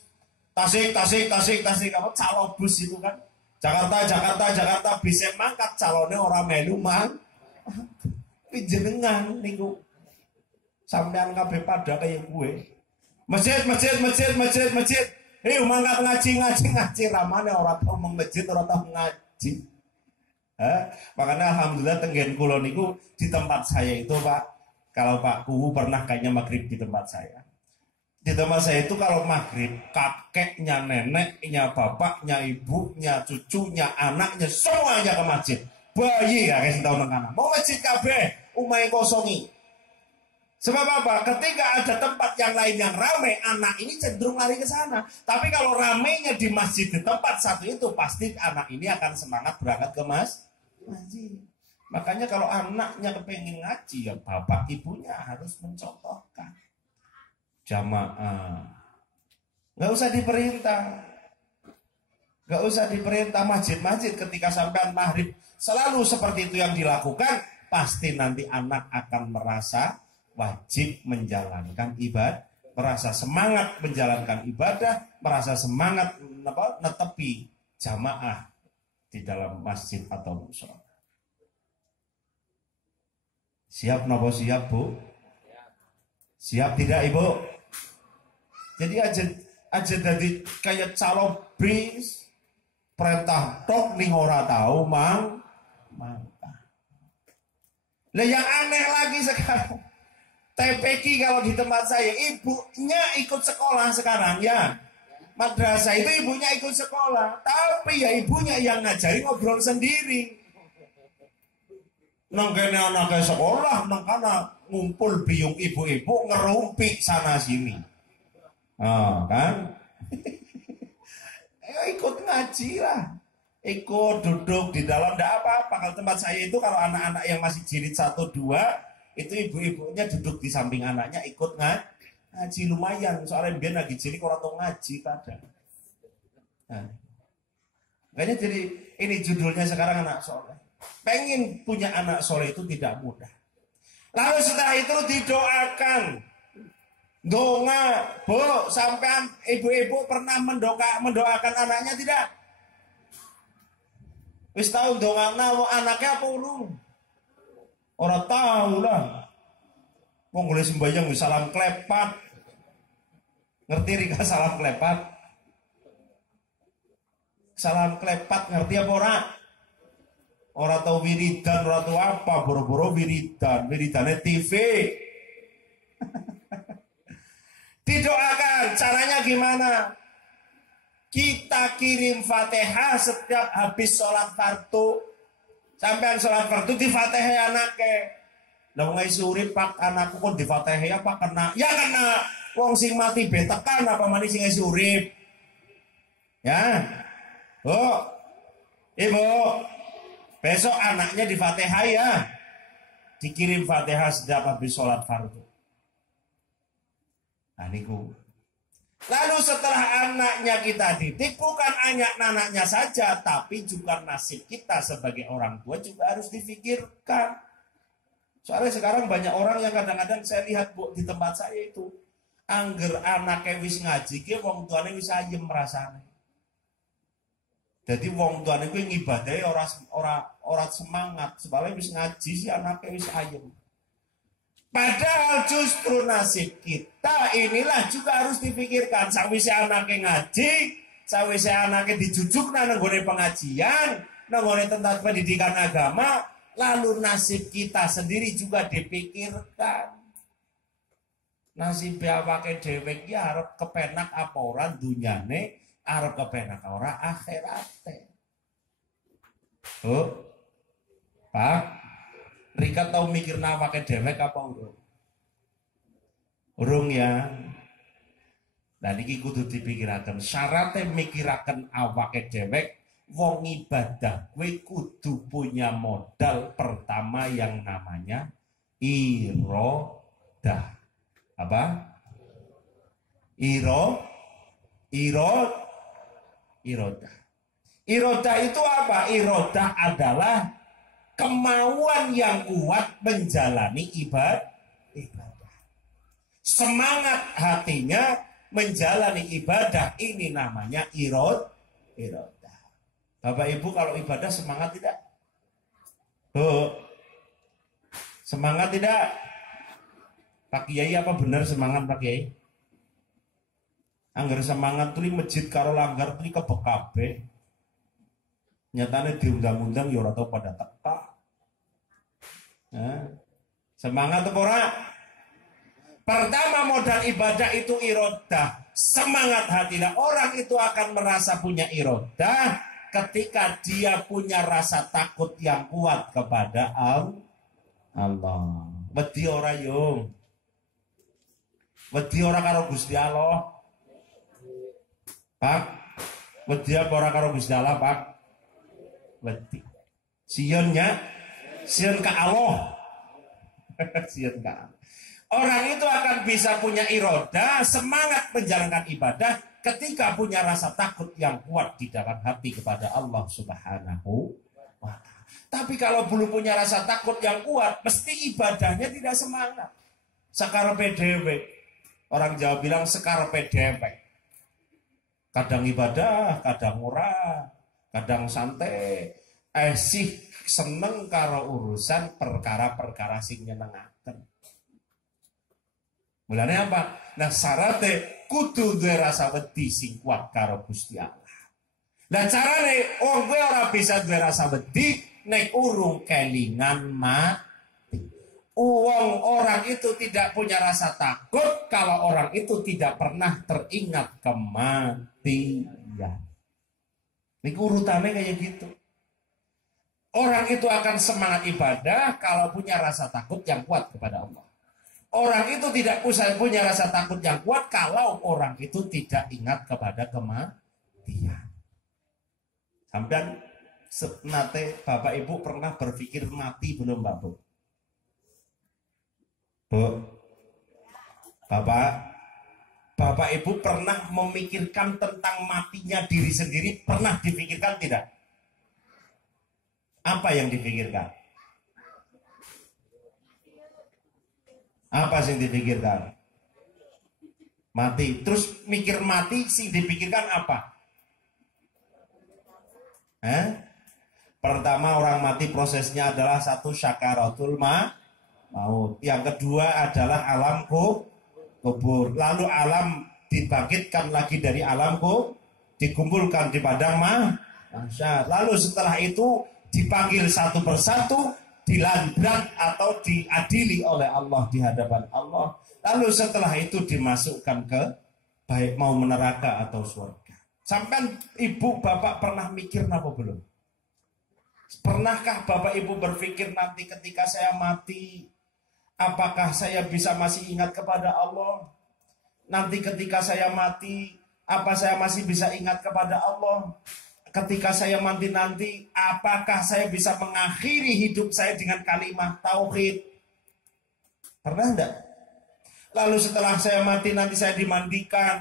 Tasik, apa calo bus itu kan. Jakarta bisa mangkat calonnya orang melu mang. Jenengan niku sampean kabeh pada kayak gue. Masjid. Mangkat ngaji ramane orang tau meng masjid, orang tau ngaji. Makanya alhamdulillah tenggen kula niku di tempat saya itu Pak. Kalau Pak Kuwu pernah kayaknya maghrib di tempat saya. Di tempat saya itu kalau maghrib, kakeknya, neneknya, bapaknya, ibunya, cucunya, anaknya, semuanya ke masjid. Bayi ya kasih tahu nang mau masjid kabeh, umai kosongi. Sebab apa? Ketika ada tempat yang lain yang ramai, anak ini cenderung lari ke sana. Tapi kalau ramainya di masjid di tempat satu itu, pasti anak ini akan semangat berangkat ke masjid. Makanya kalau anaknya kepengen ngaji, ya bapak ibunya harus mencontohkan. Jamaah. Nggak usah diperintah masjid-masjid ketika sampai maghrib selalu seperti itu yang dilakukan, pasti nanti anak akan merasa wajib menjalankan ibadah, merasa semangat menjalankan ibadah, merasa semangat netepi jamaah di dalam masjid atau mushola. Siap nopo siap Bu? Siap tidak Ibu? Jadi aja dari kayak calon bis perintah tok ning ora tahu mangkah. Lah yang aneh lagi sekarang TPQ kalau di tempat saya ibunya ikut sekolah sekarang ya. Madrasah itu ibunya ikut sekolah, tapi ya ibunya yang ngajari ngobrol sendiri. Nang kene anaknya sekolah, nang kana ngumpul biung ibu-ibu ngerumpi sana sini. Oh, kan? Ayo ikut ngaji lah. Ikut duduk di dalam, tidak apa-apa. Kalau tempat saya itu kalau anak-anak yang masih jilid 1, 2, itu ibu-ibunya duduk di samping anaknya ikut ngaji lumayan. Soalnya dia lagi jilid orang tuh ngaji kadang. Nah, makanya jadi ini judulnya sekarang anak soleh. Pengen punya anak soleh itu tidak mudah. Lalu setelah itu didoakan. Donga, Bu, sampai ibu-ibu pernah mendoakan anaknya tidak? Wis tahu dongana anaknya apa urung? Orang tahu lah. Wong boleh sembahyang wis salam klepat. Ngerti Rika salam klepat? Salam klepat ngerti apa ora? Ora tau wiridan, ora tau apa, boro-boro wiridan, wiridane TV. Didoakan, caranya gimana? Kita kirim Fatihah setiap habis sholat fardu. Sampai sholat fardu di Fatihah anaknya. Lah ngai suri pak anakku kok di Fatihah apa kena? Ya kena. Wong sing mati betekan apa manis sing urip. Ya. Bu. Ibu. Besok anaknya di Fatihah ya. Dikirim Fatihah setiap habis sholat fardu. Nah, niku. Lalu setelah anaknya kita didik, bukan anaknya saja, tapi juga nasib kita sebagai orang tua juga harus difikirkan. Soalnya sekarang banyak orang yang kadang-kadang saya lihat Bu di tempat saya itu, angger anaknya wis ngaji, ke wong tuane wis ayem rasane. Jadi wong tuane ku ngibadahi ora semangat, sebab wis ngaji si anaknya wis ayem. Padahal justru nasib kita inilah juga harus dipikirkan. Sawise anaknya ngaji, sawise anaknya dijujuk nang nggone pengajian, nang nggone tempat pendidikan agama, lalu nasib kita sendiri juga dipikirkan. Nasib awake dhewe iki arep kepenak apa ora dunyane, arep kepenak ora akhirate. Oh. Pak Rika tahu mikir awake dewek apa urung? Urung ya. Dan iki kudu dipikiraken. Syaratnya mikiraken awake dewek, wong ibadah kowe kudu punya modal pertama yang namanya irodah. Apa? Irodah. Irodah itu apa? Irodah adalah kemauan yang kuat menjalani ibadah. Semangat hatinya menjalani ibadah, ini namanya irodah. Bapak Ibu kalau ibadah semangat tidak? Bu, semangat tidak? Pak Kiai apa benar semangat Pak Kiai? Angger semangat tuh masjid karo langgar tuh kebekabe. Nyatanya diundang-undang ya ora tau pada teka. Nah, semangat apa ora? Pertama modal ibadah itu irodah. Semangat hatinya. Orang itu akan merasa punya irodah ketika dia punya rasa takut yang kuat kepada Allah. Wedi ora yung. Wedi ora karo Gusti Allah. Pak, wedi apa ora karo Gusti Allah, Pak? Wedi. Sionnya, sion ke Allah. Sion ke Allah. Orang itu akan bisa punya irodah, semangat menjalankan ibadah ketika punya rasa takut yang kuat di dalam hati kepada Allah Subhanahu wa ta'ala. Tapi kalau belum punya rasa takut yang kuat, mesti ibadahnya tidak semangat. Sekar PDW. Orang Jawa bilang sekar PDW. Kadang ibadah, kadang ora, kadang santai. Sih seneng karo urusan perkara-perkara sing nyenengaken. Mulane apa? Nah syaratnya kudu duwe rasa wedi sing kuat karo Gusti Allah. Lah carane wong kowe ora bisa duwe rasa wedi nek urung kelingan mati. Orang itu tidak punya rasa takut kalau orang itu tidak pernah teringat kematian. Niku urutannya kayak gitu. Orang itu akan semangat ibadah kalau punya rasa takut yang kuat kepada Allah. Orang itu tidak punya rasa takut yang kuat kalau orang itu tidak ingat kepada kematian. Sampai nate Bapak Ibu pernah berpikir mati belum Mbak Bu? Bu, Bapak Ibu pernah memikirkan tentang matinya diri sendiri? Pernah dipikirkan tidak? Apa yang dipikirkan? Apa sih yang dipikirkan? Mati. Terus mikir mati sih dipikirkan apa? Pertama, orang mati prosesnya adalah satu syakaratul maut. Yang kedua adalah alam kubur. Lalu alam dibangkitkan lagi dari alam dikumpulkan di padang mahsyar. Lalu setelah itu dipanggil satu persatu, dilandrak atau diadili oleh Allah di hadapan Allah. Lalu setelah itu dimasukkan ke baik mau neraka atau surga. Sampai ibu bapak pernah mikir apa belum? Pernahkah bapak ibu berpikir nanti ketika saya mati, apakah saya bisa masih ingat kepada Allah? Nanti ketika saya mati, apa saya masih bisa ingat kepada Allah? Ketika saya mati nanti, apakah saya bisa mengakhiri hidup saya dengan kalimat tauhid? Pernah enggak? Lalu setelah saya mati nanti saya dimandikan.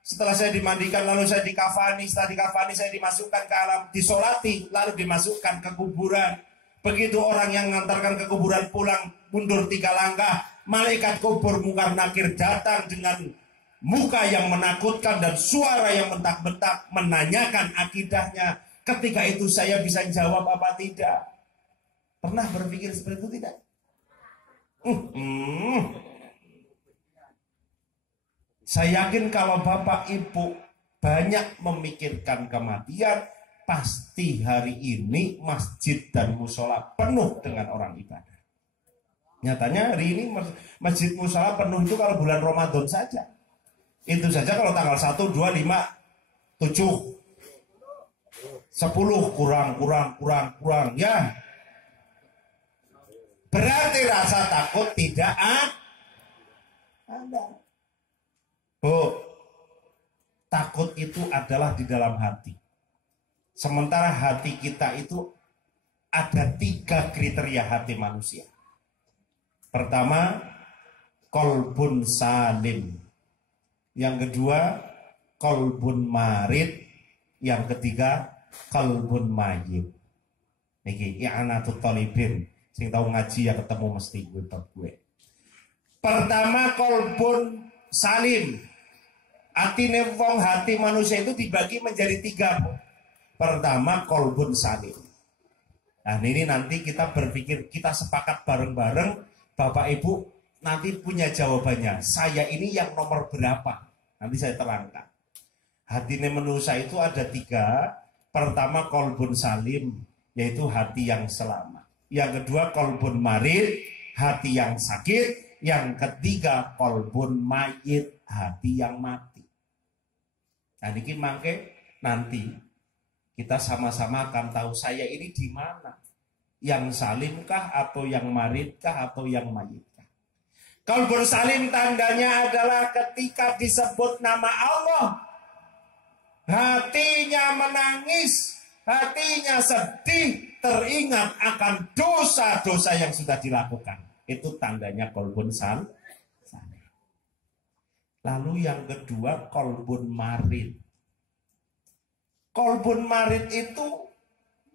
Setelah saya dimandikan lalu saya dikafani. Setelah dikafani saya dimasukkan ke alam, disolati, lalu dimasukkan ke kuburan. Begitu orang yang mengantarkan ke kuburan pulang, mundur 3 langkah, malaikat kubur mungkar nakir datang dengan muka yang menakutkan dan suara yang bentak-bentak menanyakan akidahnya. Ketika itu saya bisa jawab apa tidak? Pernah berpikir seperti itu tidak? Saya yakin kalau bapak ibu banyak memikirkan kematian, pasti hari ini masjid dan musola penuh dengan orang ibadah. Nyatanya hari ini masjid musola penuh itu kalau bulan Ramadan saja. Itu saja kalau tanggal 1, 2, 5, 7, 10 kurang ya. Berarti rasa takut tidak ada. Bu, takut itu adalah di dalam hati. Sementara hati kita itu ada 3 kriteria hati manusia. Pertama, kolbun salim. Yang kedua, kolbun marid. Yang ketiga, kolbun mayit. Ini i'anatut thalibin. Sing tahu ngaji ya ketemu mesti gue. Pertama, kolbun salim. Hati manusia itu dibagi menjadi 3. Pertama, kolbun salim. Nah ini nanti kita berpikir, kita sepakat bareng-bareng, Bapak Ibu nanti punya jawabannya. Saya ini yang nomor berapa? Nanti saya terangkan. Hati manusia itu ada 3. Pertama, kolbun salim, yaitu hati yang selamat. Yang kedua, kolbun marid, hati yang sakit. Yang ketiga, kolbun mayit, hati yang mati. Nah ini mangke nanti kita sama-sama akan tahu saya ini di mana. Yang salimkah atau yang maridkah atau yang mayitkah. Kolbun salim tandanya adalah ketika disebut nama Allah, hatinya menangis, hatinya sedih, teringat akan dosa-dosa yang sudah dilakukan. Itu tandanya kolbun salim. Lalu yang kedua, kolbun marid. Kolbun marid itu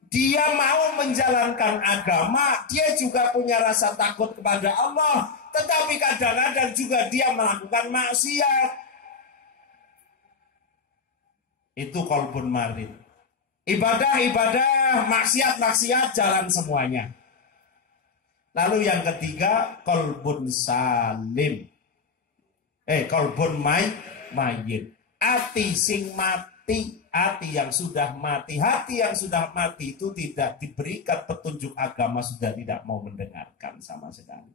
dia mau menjalankan agama, dia juga punya rasa takut kepada Allah, tetapi kadang-kadang juga dia melakukan maksiat. Itu kolbun marid. Ibadah-ibadah, maksiat-maksiat, jalan semuanya. Lalu yang ketiga, kolbun salim. Kolbun mayit. Hati sing mati, hati yang sudah mati. Hati yang sudah mati itu tidak diberikan petunjuk agama, sudah tidak mau mendengarkan sama sekali.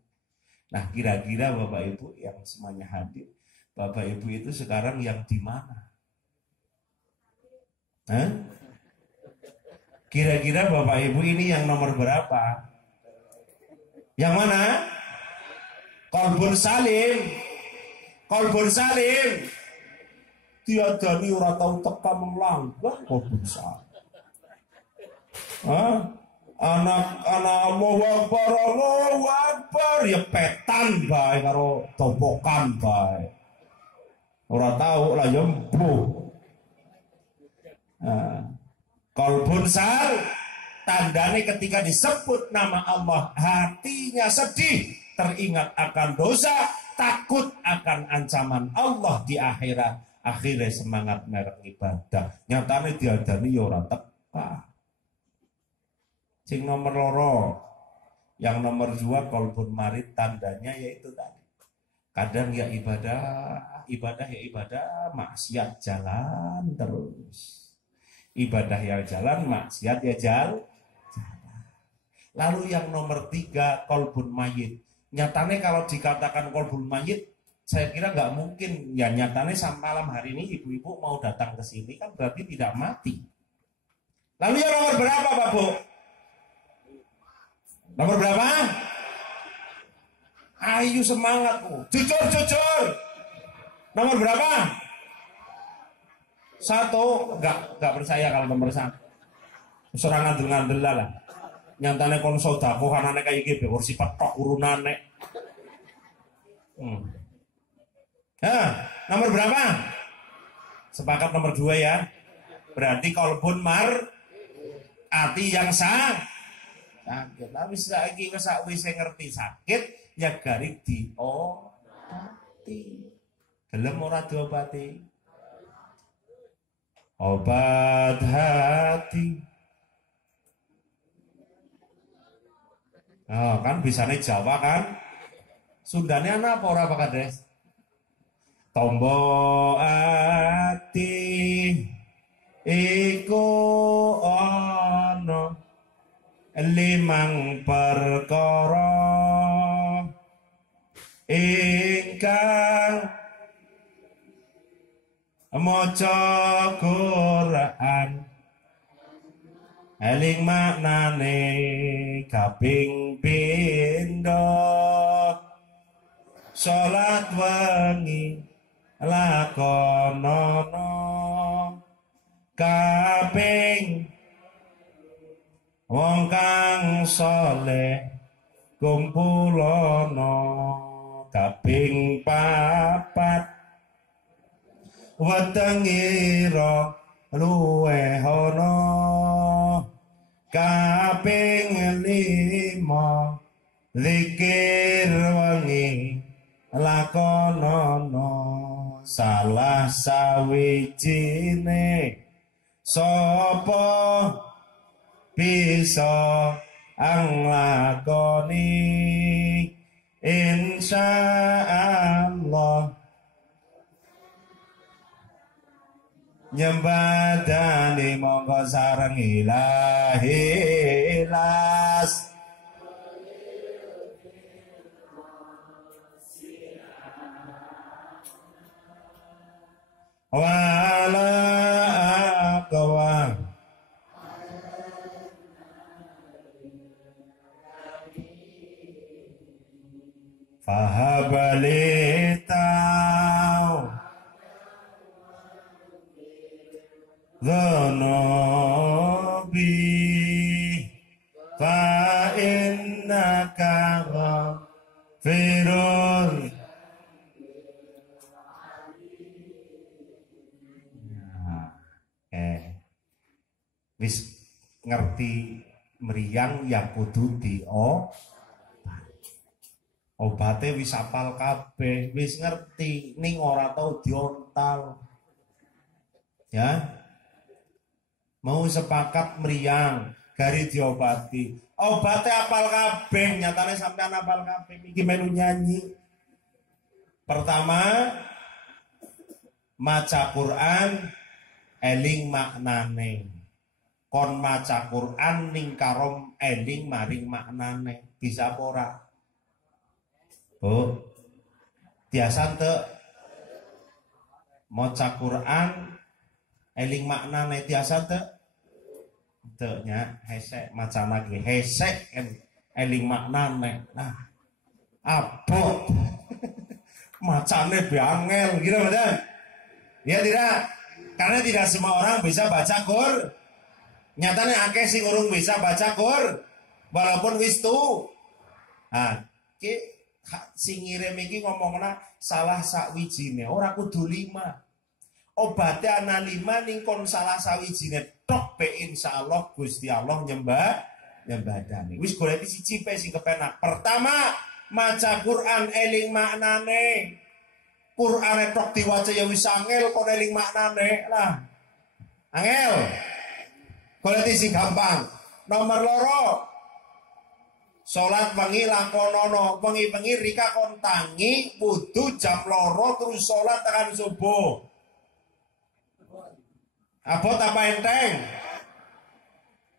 Nah kira-kira Bapak Ibu yang semuanya hadir, Bapak Ibu itu sekarang yang di mana? Kira-kira Bapak Ibu ini yang nomor berapa? Yang mana? Kolbun salim tiadani ora tau teka melanggar kolbun salim. Anak-anak Allahu Akbar ya petan bae karo topokan bae. Ora tahu lah ya mbuh. Kolbun salim tandane ketika disebut nama Allah hatinya sedih, teringat akan dosa, takut akan ancaman Allah di akhirat. Akhirnya semangat merek ibadah. Nyatane diadani ya ora teka. Sing nomor loro, yang nomor 2 kolbun marid tandanya yaitu tadi. Kadang ya ibadah, maksiat jalan terus. Ibadah ya jalan, maksiat ya jalan. Lalu yang nomor 3 kolbun mayit. Nyatanya kalau dikatakan kolbun mayit, saya kira nggak mungkin. Ya nyatanya sampai malam hari ini ibu-ibu mau datang ke sini kan berarti tidak mati. Lalu yang nomor berapa Pak Bu? Nomor berapa? Ayo semangat Bu. Jujur. Nomor berapa? 1. Enggak percaya kalau nomor 1. Seorang ngandel-ngandel lah. Nyantane kon sedekah anane kaya iki bewur sifat tok urunane. Nomor berapa? Sepakat nomor 2 ya. Berarti kolbun hati yang sakit. Tapi saiki wis ngerti sakit ya garing diobati. Gelem ora diobati? Obat hati. Kan bisanya Jawa kan? Sundane ana apa ora Pak Kades? Tombo ati iku ana 5 perkara ingkang maca Quran eling maknane kaping pindho salat wengi lakonono kaping wong kang saleh kumpulono kaping 4 wetengira luweh ana kaping 5 zikir wengi lakonono salah sawijine sapa bisa anglakoni insyaallah nyembadani monggo sareng ilas wala aqwa fahabalitau dzunubi fa innaka ghafirun. Wis ngerti mriyang ya kudu obate wis apal kabeh, wis ngerti ning ora tau diontal. Ya. Mau sepakat mriyang gari diobati. Obate apal kabeh, nyatane sampean apal kabeh iki melu nyanyi. Pertama maca Quran eling maknane. Kon maca Quran ning karom eling maring maknane. Bisa apa ora? Bu, tiasan teu maca Quran eling maknane tiasa teu? Teu nya, hesek maca lagi hesek eling maknane. Nah, abot, macamnya biangel, gitu betul? Ya tidak, karena tidak semua orang bisa baca Qur'an. Nyatanya akeh sing urung bisa baca Qur'an, walaupun wis tu. Nah, sing ngirim iki ngomongna salah sakwijine, ora kudu 5. Obatnya ana 5 ning kon salah sawijine tok be insyaallah Gusti Allah nyembadani. Wis golek siji pe sing kepenak. Pertama, maca Quran eling maknane. Qur'ane tok diwaca ya wis angel kon eling maknane lah. Angel. Golek sing gampang. Nomor loro, salat wengi lakonono, wengi-wengi rika kon tangi wudu jam 2 terus salat tekan subuh. Abot apa enteng?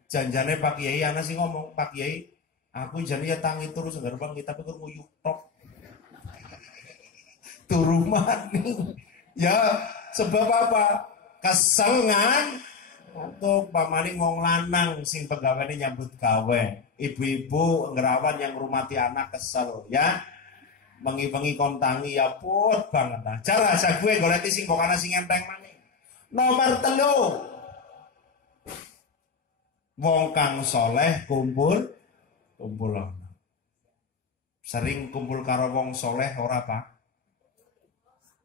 Janjane Pak Kiai ana sing ngomong, Pak Kiai, aku jane ya tangi terus gerbang kita pikir nguyuk tok. Turu mani. Ya, sebab apa? Kesel ngan untuk pamaning wong lanang sing pegawene nyambut gawe. Ibu-ibu ngerawan yang ngurmati anak kesel, ya. Wengi-wengi kon tangi ya put banget lah. Cara asa gue golek sing bokana sing enteng maneh. Nomor 3, wong kang soleh kumpul sering kumpul karo wong soleh ora Pak?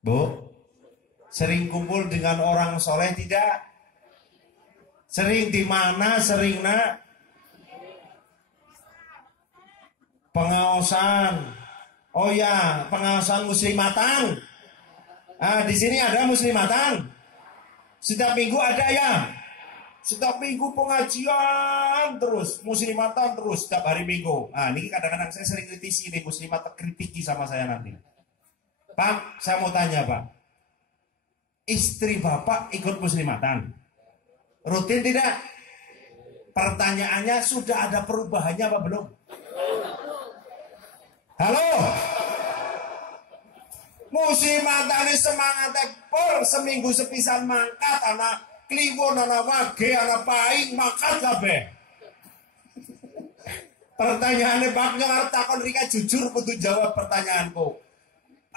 Bu, sering kumpul dengan orang soleh tidak? Sering di mana? Sering nak pengaosan. Oh ya, pengaosan muslimatan. Di sini ada muslimatan. Setiap minggu ada ya. Setiap minggu pengajian terus, muslimatan terus setiap hari minggu. Ini kadang-kadang saya sering kritisi ini muslimat kritiki sama saya nanti. Pak, saya mau tanya Pak. Istri Bapak ikut muslimatan? Rutin tidak? Pertanyaannya sudah ada perubahannya apa belum? Halo? Muslimatan semangat ekor seminggu sepisan mangkat anak kliwon anak wage anak paing mangkat kabeh. Pertanyaannya Pak Nyong takon Rika jujur kudu jawab pertanyaanku.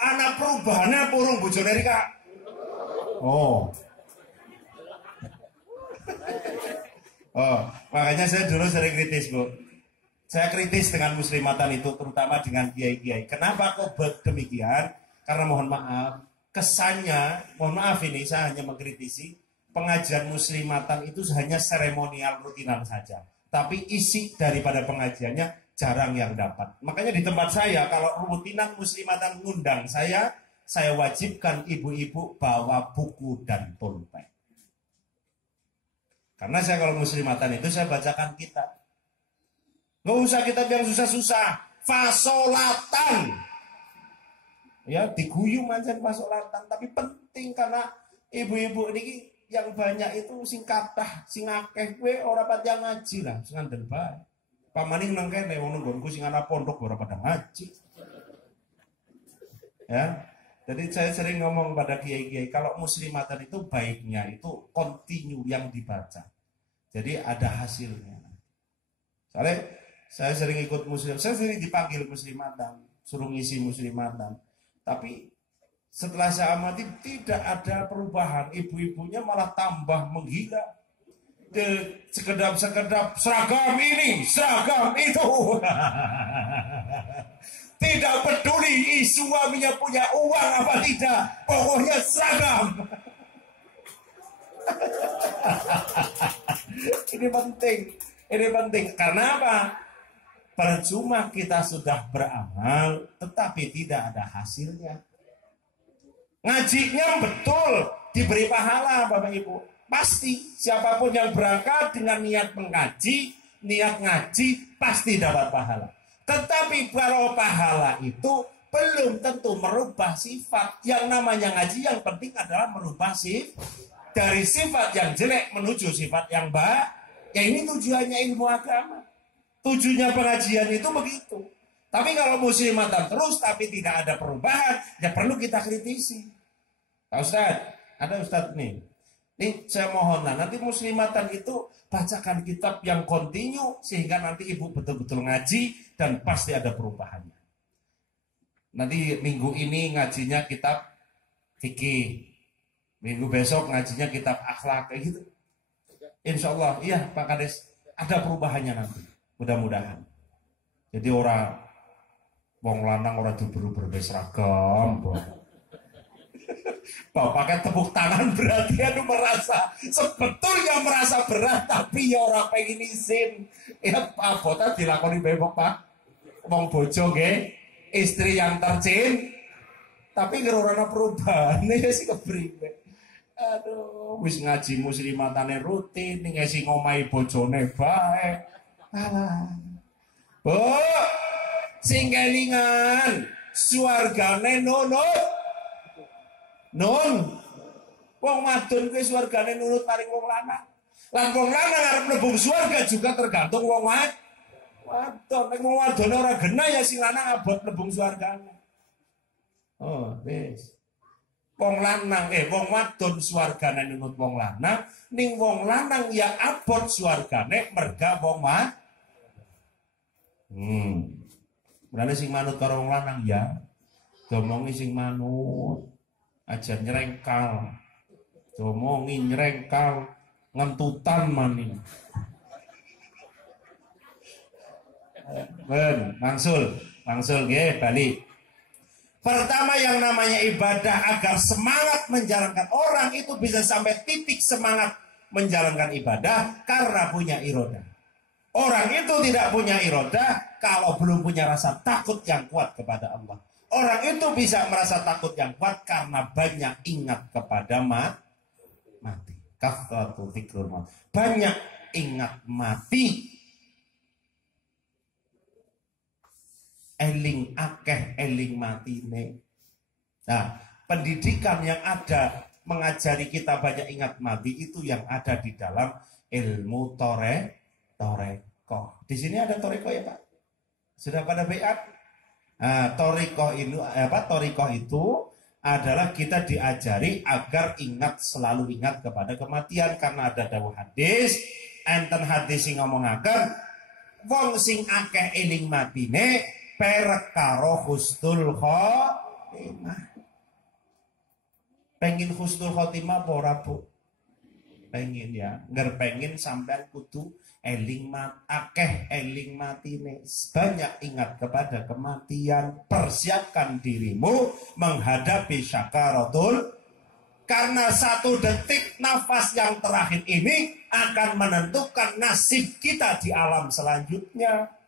Anak perubahannya purung bojone Rika. Oh, makanya saya dulu sering kritis Bu. Saya kritis dengan muslimatan itu terutama dengan kiai-kiai. Kenapa kok demikian? Karena mohon maaf, kesannya, mohon maaf ini saya hanya mengkritisi, pengajian muslimatan itu hanya seremonial rutinan saja. Tapi isi daripada pengajiannya jarang yang dapat. Makanya di tempat saya, kalau rutinan muslimatan ngundang saya wajibkan ibu-ibu bawa buku dan pulpen. Karena saya kalau muslimatan itu saya bacakan kitab. Nggak usah kitab yang susah-susah. Fasolatan. Ya diguyu mancan fasolatan. Tapi penting karena ibu-ibu ini yang banyak itu sing kathah, sing akeh kowe ora pati ngaji lah, sing ngandel bae. Pamaning nang kene wong nggonku sing ana pondok ora pada ngaji. Ya. Jadi saya sering ngomong pada kiai-kiai kalau muslimatan itu baiknya itu kontinu yang dibaca. Jadi ada hasilnya. Soalnya saya sering ikut muslim, saya sering dipanggil muslimatan, suruh ngisi muslimatan. Tapi setelah saya amati tidak ada perubahan, ibu-ibunya malah tambah menggila. Sekedap seragam ini, seragam itu. Tidak peduli suaminya punya uang apa tidak, pokoknya seragam. Ini penting. Karena apa? Percuma kita sudah beramal, tetapi tidak ada hasilnya. Ngajinya betul, diberi pahala Bapak Ibu. Pasti, siapapun yang berangkat dengan niat mengkaji, niat ngaji, pasti dapat pahala. Tetapi kalau pahala itu belum tentu merubah sifat. Yang namanya ngaji yang penting adalah merubah sifat. Dari sifat yang jelek menuju sifat yang baik. Ya ini tujuannya ilmu agama. Tujuannya pengajian itu begitu. Tapi kalau muslimatan terus tapi tidak ada perubahan, ya perlu kita kritisi. Pak Ustadz, ada Ustadz nih. Nih saya mohon nanti muslimatan itu bacakan kitab yang kontinu sehingga nanti ibu betul-betul ngaji dan pasti ada perubahannya. Nanti minggu ini ngajinya kitab fikih, minggu besok ngajinya kitab akhlak kayak gitu. Insya Allah, iya Pak Kades, ada perubahannya nanti, mudah-mudahan. Jadi orang wong lanang orang berubah seragam. Bapaknya tepuk tangan berarti anu merasa sebetulnya merasa berat tapi ya orang pengen izin. Ya Pak Bota dilakoni bebok Pak. Wong bojo nggih, istri yang tercin tapi ngerorana perubahan ya sih kepriwe. Aduh, wis ngaji muslimatane rutin, ngisi ngomai bojone bae. Alah. Bu, sing kelingan swargane nunut. Nun. Wong wadon kuwi swargane nurut paring wong lanang. Lan wong lanang arep mlebu swarga juga tergantung wong wadon. Nek wong wadone ora genah ya sing lanang abot mlebu swargane. Oh, wis. Wong lanang wong wadon swargane nunut wong lanang, ning wong lanang ya abot swargane merga wong Mulane sing manut karo wong lanang ya domongi sing manut, aja nyerengkal. Domongi nyerengkal ngentutan mani. Ben, mangsul nggih bali. Pertama yang namanya ibadah agar semangat menjalankan orang itu bisa sampai titik semangat menjalankan ibadah karena punya irodah. Orang itu tidak punya irodah kalau belum punya rasa takut yang kuat kepada Allah. Orang itu bisa merasa takut yang kuat karena banyak ingat kepada mati. Kafaratul dzikrul maut. Banyak ingat mati. Eling akeh eling matine. Nah, pendidikan yang ada mengajari kita banyak ingat mati itu yang ada di dalam ilmu toreko. Di sini ada toreko ya Pak? Sudah pada bayat? Nah, toreko itu adalah kita diajari agar selalu ingat kepada kematian karena ada dawuh hadis, enten hadis sing ngomongaken wong sing akeh eling matine perkara husnul khotimah. Pengen husnul khotimah apa ora, Bu? Pengen ya, pengen sampean kudu akeh eling matine. Banyak ingat kepada kematian, persiapkan dirimu menghadapi syakaratul. Karena 1 detik nafas yang terakhir ini akan menentukan nasib kita di alam selanjutnya.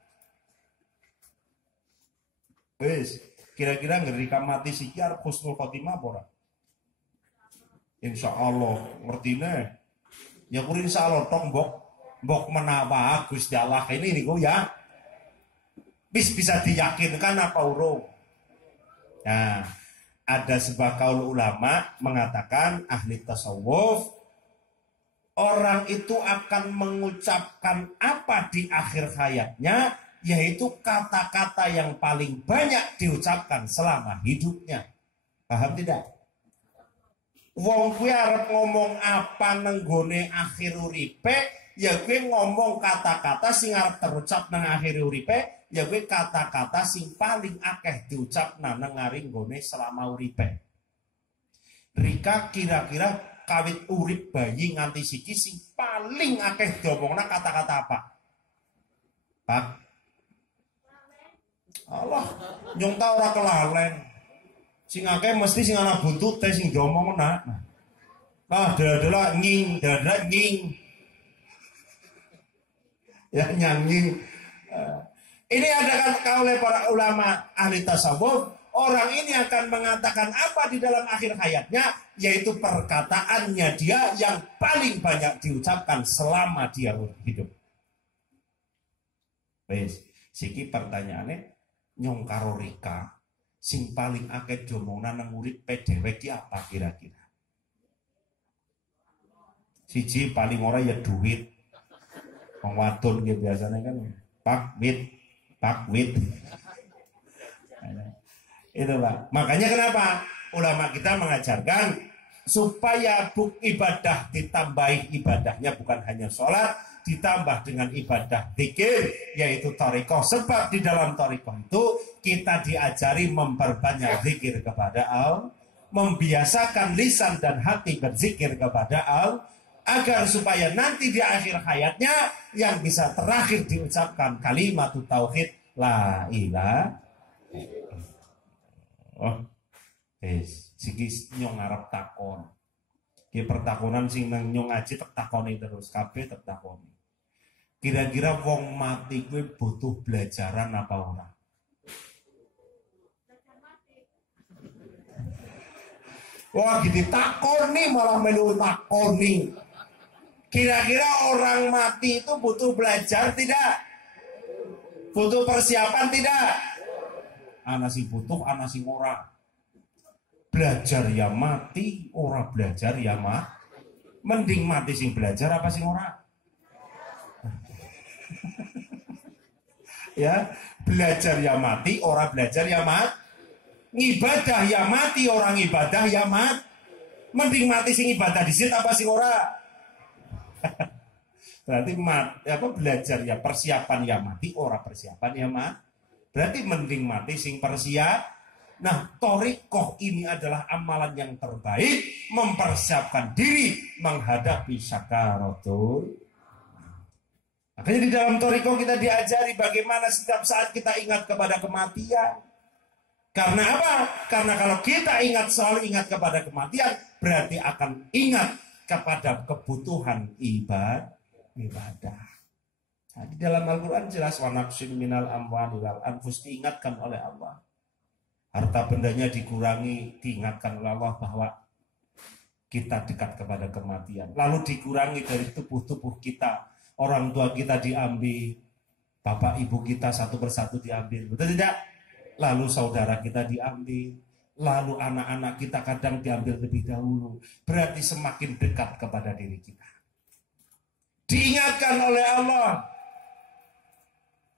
Wes, kira-kira ngerika mati sikiar husnul khotimah apa? Insya Allah ngertine. Ya kur insya Allah tong mbok menawa Gusti Allah ini niku ya. Bisa diyakinkan apa urung? Nah, ada sebuah kaul ulama mengatakan ahli tasawuf, orang itu akan mengucapkan apa di akhir hayatnya, yaitu kata-kata yang paling banyak diucapkan selama hidupnya. Paham tidak? Wong kuwi arep ngomong apa nenggone akhir uripe, ya kuwi ngomong kata-kata sing arep terucap nang akhir uripe, ya kuwi kata-kata sing paling akeh diucap nang nggone selama uripe. Rika kira-kira kawit urip bayi nganti siki sing paling akeh diomongna kata-kata apa? Pak Allah, nyong tau ora kelalen. Sing akeh mesti sing ana buntute sing diomong nak. Dadah nying. Ya nyanging. Ini ada oleh para ulama ahli tasawuf, orang ini akan mengatakan apa di dalam akhir hayatnya, yaitu perkataannya dia yang paling banyak diucapkan selama dia hidup. Wes, siki pertanyaannya nyong karo Rika sing paling akeh diomongna nang murid dhewe ki apa kira-kira? Siji paling ora ya duit. Wong wadon nggih biasanya kan pak wit. Itu Pak. Makanya kenapa ulama kita mengajarkan supaya ibadah ditambahi ibadahnya bukan hanya sholat, ditambah dengan ibadah zikir yaitu thariqah. Sebab di dalam thariqah itu kita diajari memperbanyak zikir kepada Allah, membiasakan lisan dan hati berzikir kepada Allah, agar supaya nanti di akhir hayatnya yang bisa terakhir diucapkan kalimat tauhid la ilaha. Oh, siki nyong arep takon. Ki pertakonan sing nang nyong ngaji tak takoni terus, kabeh tak takoni. Kira-kira wong mati kuwi butuh belajaran apa ora? Wah, gitu takoni malah melu takoni. Kira-kira orang mati itu butuh belajar tidak? Butuh persiapan tidak? Ana sing butuh, ana sing ora. Belajar ya mati, ora belajar ya mending mati sing belajar apa sing ora? Ya, belajar ya mati, ora belajar ya ngibadah ya mati, orang ibadah ya mending mati sing ibadah disit apa sing ora? Berarti belajar ya persiapan ya mati, ora persiapan ya berarti mending mati sing persiap. Nah, thariqah ini adalah amalan yang terbaik, mempersiapkan diri menghadapi sakaratul. Makanya di dalam thariqah kita diajari bagaimana setiap saat kita ingat kepada kematian. Karena apa? Karena kalau kita selalu ingat kepada kematian, berarti akan ingat kepada kebutuhan ibadah. Nah, di dalam Al-Quran jelas wa naqsin minal amwali wal anfus, diingatkan oleh Allah. Harta bendanya dikurangi, diingatkan oleh Allah bahwa kita dekat kepada kematian. Lalu dikurangi dari tubuh-tubuh kita. Orang tua kita diambil, bapak ibu kita satu persatu diambil, betul tidak? Lalu saudara kita diambil, lalu anak-anak kita kadang diambil lebih dahulu. Berarti semakin dekat kepada diri kita. Diingatkan oleh Allah.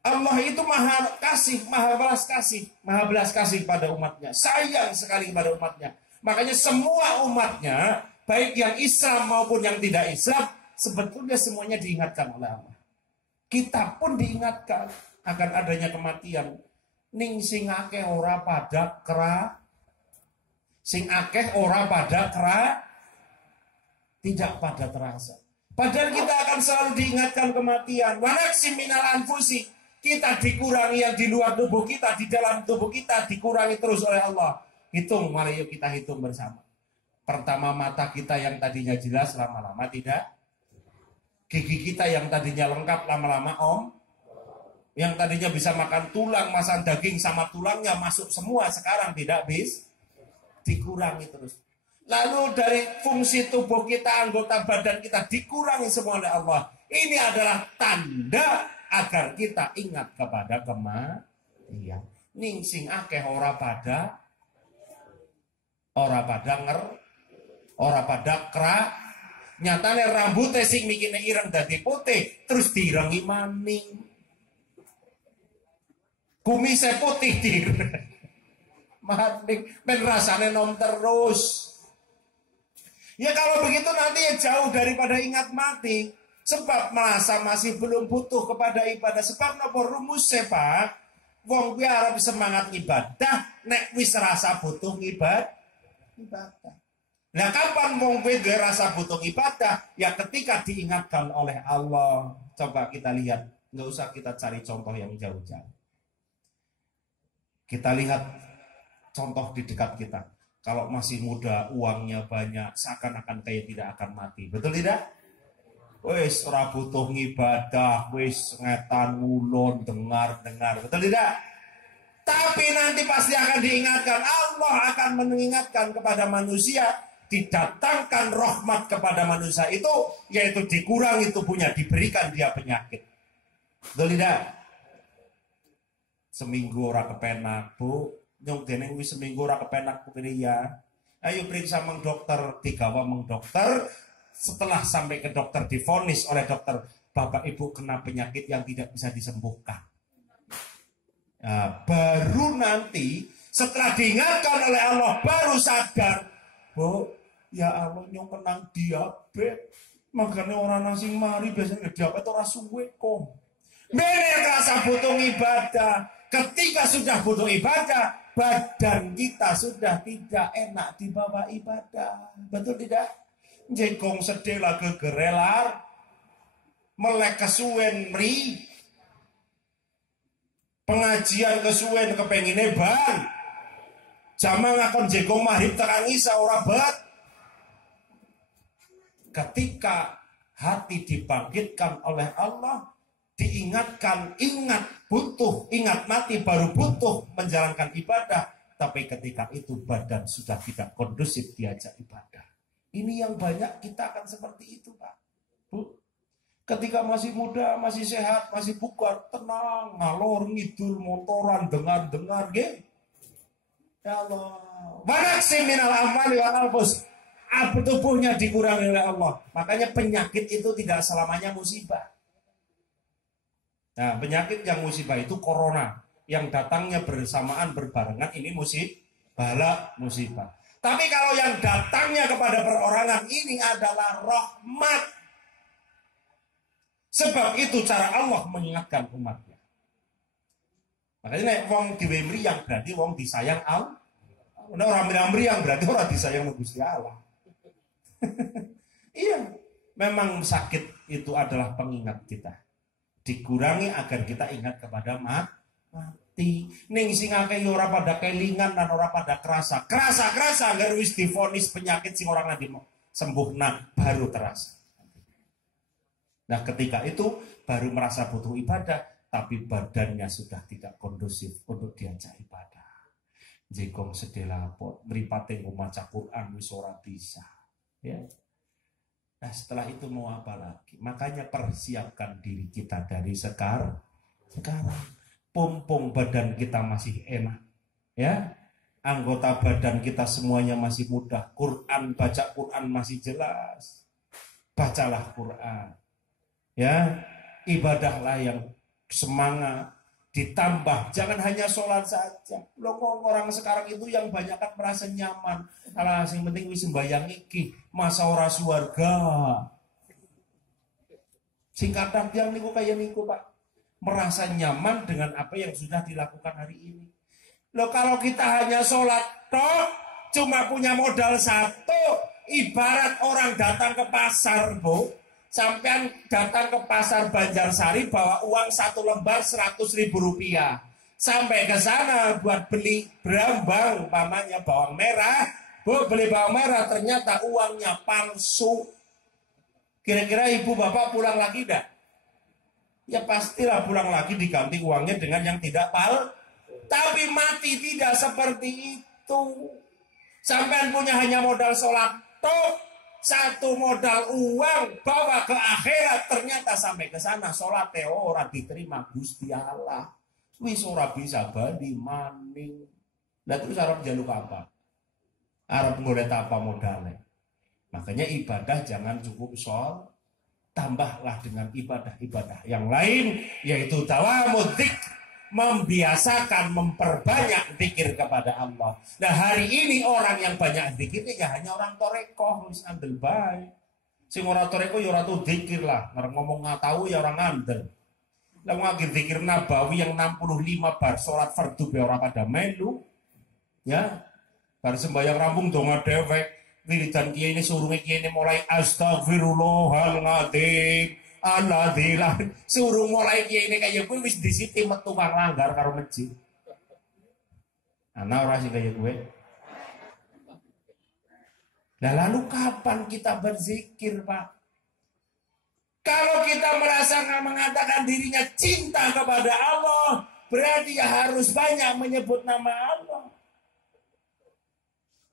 Allah itu maha kasih, maha belas kasih pada umatnya. Sayang sekali pada umatnya. Makanya semua umatnya, baik yang Islam maupun yang tidak Islam, sebetulnya semuanya diingatkan oleh Allah. Kita pun diingatkan akan adanya kematian. Ning sing akeh ora pada kera, sing akeh ora pada kera, tidak pada terasa. Padahal kita akan selalu diingatkan kematian. Wa naqsim minal anfusi. Kita dikurangi yang di luar tubuh kita, di dalam tubuh kita dikurangi terus oleh Allah. Hitung, mari yuk kita hitung bersama. Pertama, mata kita yang tadinya jelas lama-lama tidak. Gigi kita yang tadinya lengkap lama-lama yang tadinya bisa makan tulang, masan daging sama tulangnya masuk semua, sekarang tidak bisa, dikurangi terus. Lalu dari fungsi tubuh kita, anggota badan kita dikurangi semua oleh Allah. Ini adalah tanda agar kita ingat kepada kematian. Ning sing akeh ora pada kera. Nyatane rambutnya sing mikine ireng dadi putih, terus diirengi maning. Kumisnya putih maning, ben rasane nom terus. Ya kalau begitu nanti ya jauh daripada ingat mati. Sebab merasa masih belum butuh kepada ibadah. Sebab nopo rumus Pak, wong kuwi arep semangat ibadah, nek wis rasa butuh ibadah. Nah, kapan wong kuwi rasa butuh ibadah? Ya ketika diingatkan oleh Allah. Coba kita lihat, nggak usah kita cari contoh yang jauh-jauh. Kita lihat contoh di dekat kita. Kalau masih muda, uangnya banyak, seakan-akan kayak tidak akan mati. Betul tidak? Wis ora butuh ngibadah, wis ngetan ngulon, dengar, betul tidak? Tapi nanti pasti akan diingatkan, Allah akan mengingatkan kepada manusia, didatangkan rahmat kepada manusia itu, yaitu dikurangi tubuhnya, diberikan dia penyakit. Betul tidak? Seminggu ora kepenak, Bu. Nyong dene wis seminggu ora kepenak ya. Ayo periksa meng dokter, digawa meng dokter. Setelah sampai ke dokter, divonis oleh dokter, Bapak Ibu kena penyakit yang tidak bisa disembuhkan. Nah, baru nanti setelah diingatkan oleh Allah baru sadar, Bu, ya Allah nyong kenang diabetes, Makanya orang nasi mari biasanya diapa itu ora suwe kok. Bener rasa butuh ibadah. Ketika sudah butuh ibadah, badan kita sudah tidak enak dibawa ibadah. Betul tidak? Jengkong sedih lagi gerelar, melek kesuwen meri, pengajian kesuwen kepengine ban, jamang akan jengkong mahib tekan isa ora bet. Ketika hati dibangkitkan oleh Allah, diingatkan, ingat butuh, ingat mati baru butuh menjalankan ibadah. Tapi ketika itu badan sudah tidak kondusif diajak ibadah. Ini yang banyak kita akan seperti itu, Pak. Bu. Ketika masih muda, masih sehat, masih bugar, tenang, ngalor ngidul, motoran, dengar-dengar, gitu. Ya Allah. Wanaksi minal amali wal albus. Apa tubuhnya dikurangi oleh Allah. Makanya penyakit itu tidak selamanya musibah. Nah, penyakit yang musibah itu corona. Yang datangnya bersamaan berbarengan ini musibah. Tapi kalau yang datangnya kepada perorangan ini adalah rahmat. Sebab itu cara Allah mengingatkan umatnya. Makanya nek wong diwe mriyang berarti wong disayang Allah. Nek ora mriyang berarti ora disayang Gusti Allah. Iya, memang sakit itu adalah pengingat kita. Dikurangi agar kita ingat kepada mati. Ning sing akeh ora pada kelingan dan ora pada kerasa agar wis divonis penyakit sing orang lagi sembuh baru terasa. Nah, ketika itu baru merasa butuh ibadah, tapi badannya sudah tidak kondusif untuk diajak ibadah. Jekong sedih lapor, mripate maca Quran wis ora bisa. Ya. Nah, setelah itu mau apa lagi? Makanya persiapkan diri kita dari sekarang. Pompong badan kita masih enak. Ya. Anggota badan kita semuanya masih mudah. Quran, baca Quran masih jelas. Bacalah Quran. Ya, ibadahlah yang semangat. Ditambah, jangan hanya sholat saja. Loh, orang sekarang itu yang banyak kan merasa nyaman. Alah, yang penting wis sembayang iki, masa ora suwarga. Singkatan yang niku kayak niku, Pak. Merasa nyaman dengan apa yang sudah dilakukan hari ini. Loh, kalau kita hanya sholat toh, cuma punya modal satu, ibarat orang datang ke pasar, Bu. Sampean datang ke pasar Banjarsari bawa uang 1 lembar 100.000 rupiah. Sampai ke sana buat beli berambang, pamannya bawang merah. Bu, beli bawang merah, ternyata uangnya palsu. Kira-kira ibu bapak pulang lagi enggak? Ya pastilah pulang lagi diganti uangnya dengan yang tidak palsu. Tapi mati tidak seperti itu. Sampean punya hanya modal sholat toh. Satu modal uang bawa ke akhirat, ternyata sampai ke sana sholat ora diterima Gusti Allah. Wis ora bisa badi maning. Lah terus arep njaluk apa? Arep golek apa modalnya? Makanya ibadah jangan cukup sholat, tambahlah dengan ibadah-ibadah yang lain, yaitu dawamud dzikr. Membiasakan, memperbanyak zikir kepada Allah. Nah, hari ini orang yang banyak zikirnya ya hanya orang torekoh, wis andel bae. Sing ora torekoh ya ora tuh zikir lah, ngomong nggak tahu ya orang andel. Lah ngagir zikir nabawi yang 65 bar salat fardu be ora pada melu. Ya. Bar sembahyang rampung donga dhewek, wiridan kiai ini surunge kiai ini mulai astagfirullahaladzim. Alhamdulillah suruh mulai kiai ini kayak gue wis disiti metu kang langgar karo masjid. Ana ora sing kayak gue. Nah, lalu kapan kita berzikir, Pak? Kalau kita merasa mengatakan dirinya cinta kepada Allah, berarti ya harus banyak menyebut nama Allah.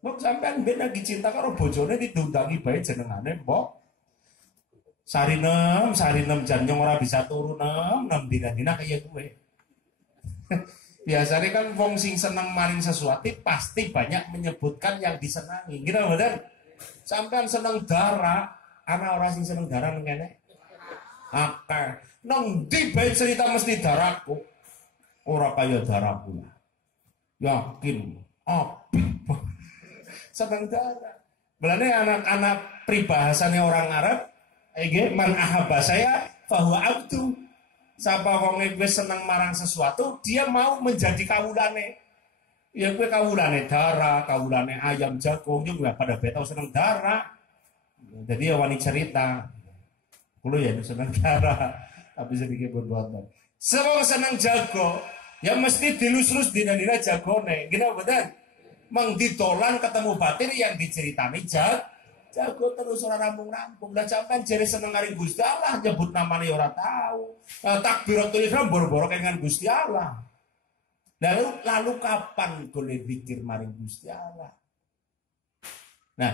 Mbok sampean ben lagi cinta karo bojone ditundangi bae jenengane, Mbok. Sari nem jan yang ora bisa turu nem dina-dina kayak gue. Biasanya kan wong sing seneng maring sesuatu pasti banyak menyebutkan yang disenangi. Gitu bener? Sampean seneng darah, ana ora sing seneng darah nang kene? Akeh. Nang ndi bae cerita mesti darahku. Ora kaya darahku. Yakin, apik. Seneng darah. Belane anak-anak peribahasane orang Arab Man ahabba saya fahuwa abdu. Sapa wong wis seneng marang sesuatu, dia mau menjadi kawulane. Ya gue kawulane darah, kawulane ayam jagung, juga pada betau seneng darah. Jadi ya wani cerita. Kulo ya seneng darah, tapi sedikit berbuatan. Sewong seneng jago, ya mesti dilus-lus dina-dina jagone. Gila betul? Mang ditolan ketemu batir yang diceritani jago terus ora rampung-rampung. Lah sampean jere seneng karo Gusti Allah nyebut namane ora tahu. Takbiratul ihram boro-boro kengan Gusti Allah. Lalu kapan boleh zikir maring Gusti Allah? Nah,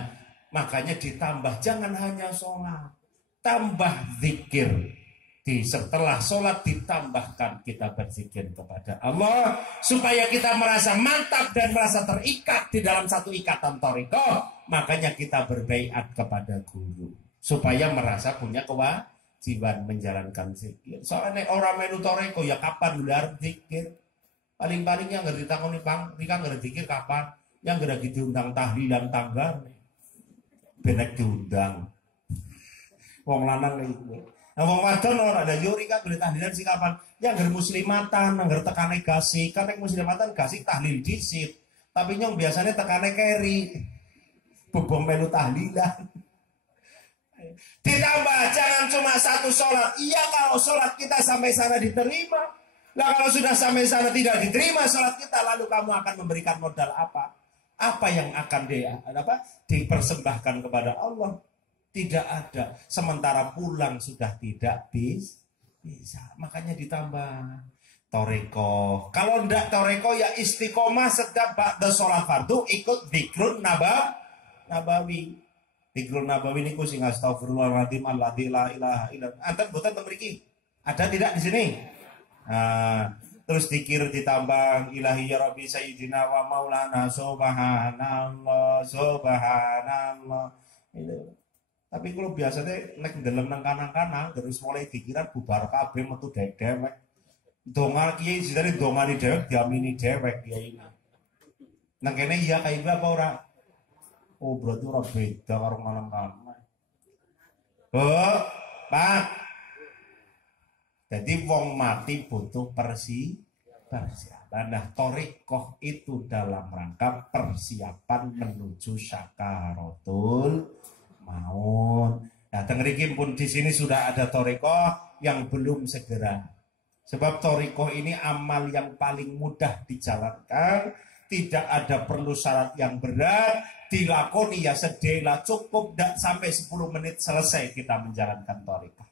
makanya ditambah jangan hanya sholat, tambah zikir. Setelah sholat ditambahkan kita berzikir kepada Allah supaya kita merasa mantap dan merasa terikat di dalam satu ikatan thariqah. Makanya kita berbaiat kepada guru supaya merasa punya kewajiban menjalankan zikir. Soalnya orang melu thariqah ya kapan ular zikir? Paling-paling yang ngerti takoni bang, nikah ngerti zikir kapan? Yang ngerti diundang tahlilan tangga, benek diundang. Wong lanang itu. Nah, wong wadon ora ada yuri kan boleh tahlilan sih kapan? Yang ger muslimatan, ngger tekane gasik, kan yang muslimatan gasik tahlil disit. Tapi nyong biasanya tekane keri. Bobong melu tahlilan. Ditambah jangan cuma satu sholat. Iya kalau sholat kita sampai sana diterima. Nah kalau sudah sampai sana tidak diterima sholat kita, lalu kamu akan memberikan modal apa? Apa yang akan dipersembahkan kepada Allah? Tidak ada. Sementara pulang sudah tidak bisa. Makanya ditambah thariqah. Kalau tidak thariqah ya istiqomah setiap ba'da sholat fardu ikut dzikrun nabawi. Dzikrun nabawi niku sing astagfirullahaladzim alladzi la ilaha illa. Anten boten teng mriki. Ada tidak di sini? Nah, terus dikir ditambah ilahi ya rabbi sayyidina wa maulana subhanallah subhanallah. Itu. Tapi kalau biasanya nek ndelem nang kanang-kanang terus mulai dikiran bubar kabeh metu dewek. Donga kiai sidane dongani dewek diamini dewek kiai. Nang kene iya kae apa ora? Oh, berarti ora beda karo malam-malam. Oh, Pak. Jadi wong mati butuh persiapan. Nah, thariqah itu dalam rangka persiapan menuju sakaratul maut. Nah, tengriki pun di sini sudah ada thariqah yang belum segera. Sebab thariqah ini amal yang paling mudah dijalankan, tidak ada perlu syarat yang berat, dilakoni ya sedela cukup dan sampai 10 menit selesai kita menjalankan thariqah.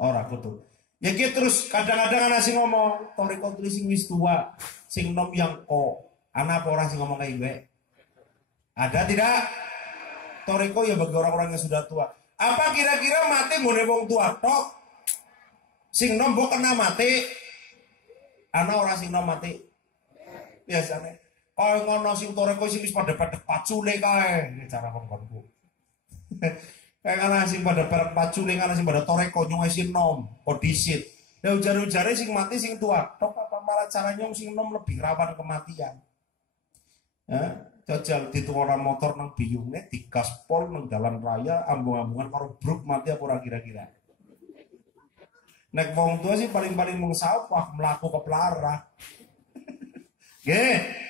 Ora kudu. Ya gitu terus kadang-kadang ana sing ngomong thariqah tulis sing wis tua, sing nom yang ana apa ora sing ngomong kayak gue? Ada tidak? Thariqah ya bagi orang-orang yang sudah tua. Apa kira-kira mati ngene wong tua tok? Sing nom mbok kena mati. Ana ora sing nom mati. Biasane. Kaya ngono sing thariqah sing wis pada pacule kae, iki cara ngomongku. Kayak ana sing pada pacule, ana sing pada thariqah nyong sing nom, kodisit. Lah ujar-ujare sing mati sing tua. Tok apa malah cara nyong sing nom lebih rawan kematian. Ya. Jajal dituara motor nang biyunge digaspol nang jalan raya ambung-ambungan karo bruk mati apa ora kira-kira. Nek wong tua sih paling-paling mung sawah mlaku keplara. Nggih.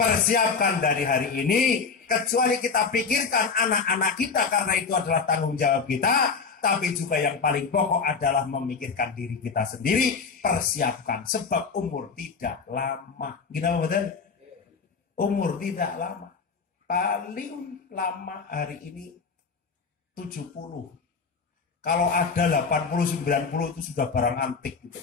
Persiapkan dari hari ini kecuali kita pikirkan anak-anak kita karena itu adalah tanggung jawab kita, tapi juga yang paling pokok adalah memikirkan diri kita sendiri, persiapkan sebab umur tidak lama. Gimana betul? Umur tidak lama. Paling lama hari ini 70. Kalau ada 80, 90 itu sudah barang antik gitu.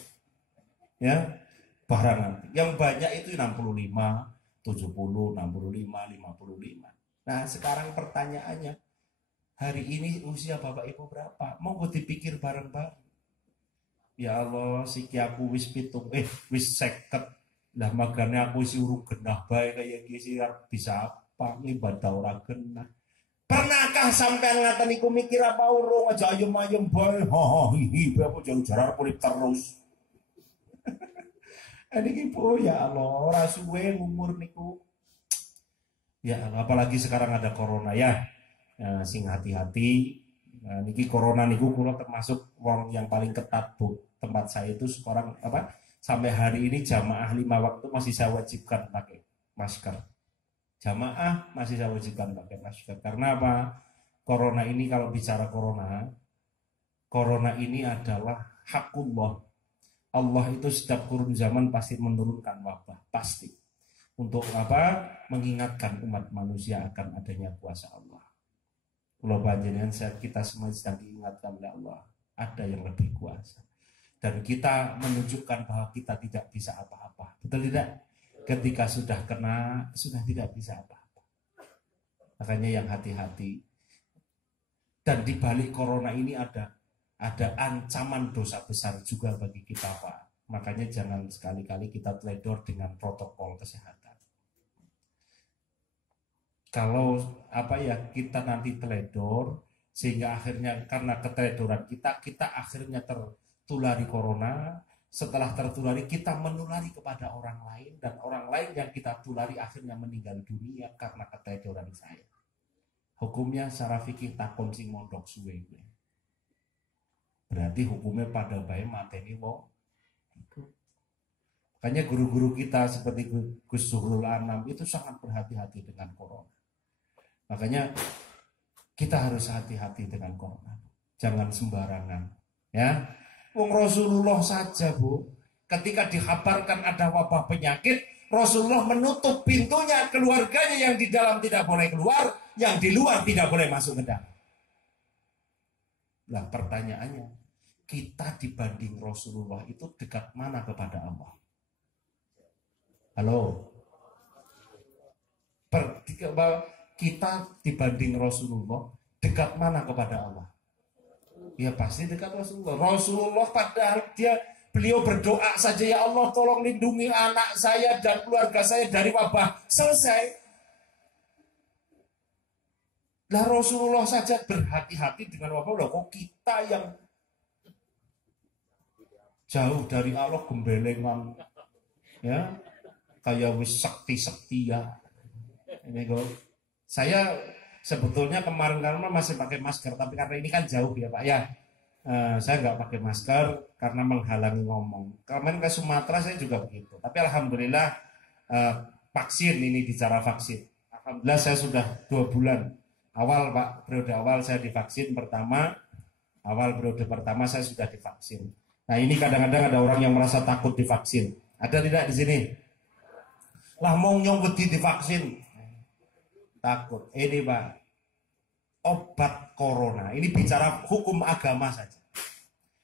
Ya, barang antik. Yang banyak itu 65, 70, 65, 55. Nah, sekarang pertanyaannya, hari ini usia Bapak Ibu berapa? Mau dipikir bareng-bareng. Ya Allah, siki aku wis pitung, wis 50. Lah magane aku isi urung genah bae kaya iki sih bisa apa ibadah ora genah. Pernahkah sampean ngaten niku mikir apa urung aja ayem-ayem bae. Hihi bae jaran polip terus. Niki po ya Allah ora suwe umur niku. Ya Allah, apalagi sekarang ada corona ya. Sing hati-hati Nah, niki corona niku kula termasuk wong yang paling ketat, Bu. Tempat saya itu sekarang apa? Sampai hari ini jamaah 5 waktu masih saya wajibkan pakai masker. Jamaah masih saya wajibkan pakai masker. Karena apa? Corona ini kalau bicara corona ini adalah hakullah. Allah itu setiap kurun zaman pasti menurunkan wabah, pasti. Untuk apa? Mengingatkan umat manusia akan adanya kuasa Allah. Kalau panjenengan kita semua sedang diingatkan oleh Allah, ada yang lebih kuasa. Dan kita menunjukkan bahwa kita tidak bisa apa-apa. Betul tidak? Ketika sudah kena, sudah tidak bisa apa-apa. Makanya yang hati-hati. Dan di balik corona ini ada ancaman dosa besar juga bagi kita, Pak. Makanya jangan sekali-kali kita teledor dengan protokol kesehatan. Kalau kita nanti teledor sehingga akhirnya karena keteledoran kita akhirnya tertulari corona. Setelah tertulari kita menulari kepada orang lain dan orang lain yang kita tulari akhirnya meninggal dunia karena keteledoran saya. Hukumnya secara fikih takon sing mondok suwe. Berarti hukumnya pada bae mateni wong. Makanya guru-guru kita seperti Gus Zuhrul Anam itu sangat berhati-hati dengan corona. Makanya kita harus hati-hati dengan corona. Jangan sembarangan, ya. Wong Rasulullah saja, Bu, ketika dikabarkan ada wabah penyakit, Rasulullah menutup pintunya, keluarganya yang di dalam tidak boleh keluar, yang di luar tidak boleh masuk ke dalam. Nah, pertanyaannya, kita dibanding Rasulullah itu dekat mana kepada Allah? Halo? Kita dibanding Rasulullah dekat mana kepada Allah? Ya pasti dekat Rasulullah. Rasulullah padahal beliau berdoa saja, ya Allah tolong lindungi anak saya dan keluarga saya dari wabah. Selesai. Lah Rasulullah saja berhati-hati dengan wabah. Kok kita yang jauh dari Allah gembelengan, ya kayak wis sakti ya. Ini kok saya sebetulnya kemarin masih pakai masker, tapi karena ini kan jauh ya Pak ya, saya nggak pakai masker karena menghalangi ngomong. Kemarin ke Sumatera saya juga begitu, tapi alhamdulillah vaksin, ini bicara vaksin, alhamdulillah saya sudah 2 bulan awal Pak, periode awal saya divaksin periode pertama saya sudah divaksin. Nah ini kadang-kadang ada orang yang merasa takut divaksin, ada tidak di sini? Lah mau nyobeti divaksin takut. Ini Pak, obat corona, ini bicara hukum agama saja,